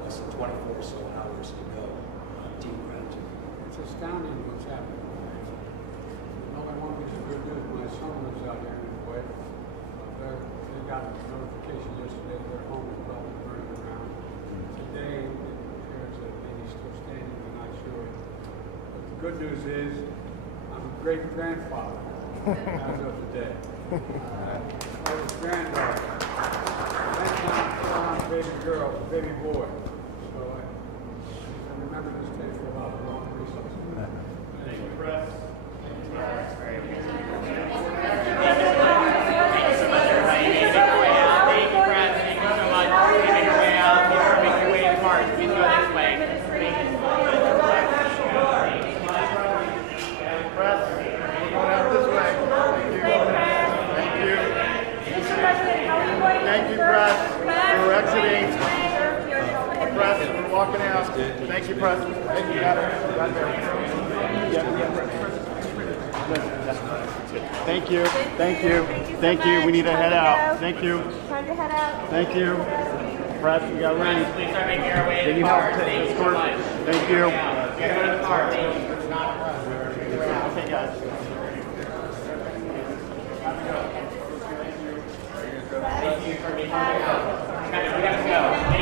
less than 24 or so hours ago. Deep gratitude. It's astounding what's happening. All I want is good news. My son lives out here in Kuwait. They got a notification yesterday their home is probably burning around. Today, it appears that maybe still standing, I'm not sure. But the good news is, I'm a great-grandfather as of today. I was granddaughter. Then baby girl, baby boy. So I remember this day for a lot of long reasons. Thank you, press. Walking out. Thank you, President. Thank you, Adam. Thank you. Thank you. Thank you. We need to head out. Thank you. Time to head out. Thank you. Press, we got ready. Please start making your way to the car. Thank you. Get out of the car. Okay, guys. Thank you for making your way out. We gotta go.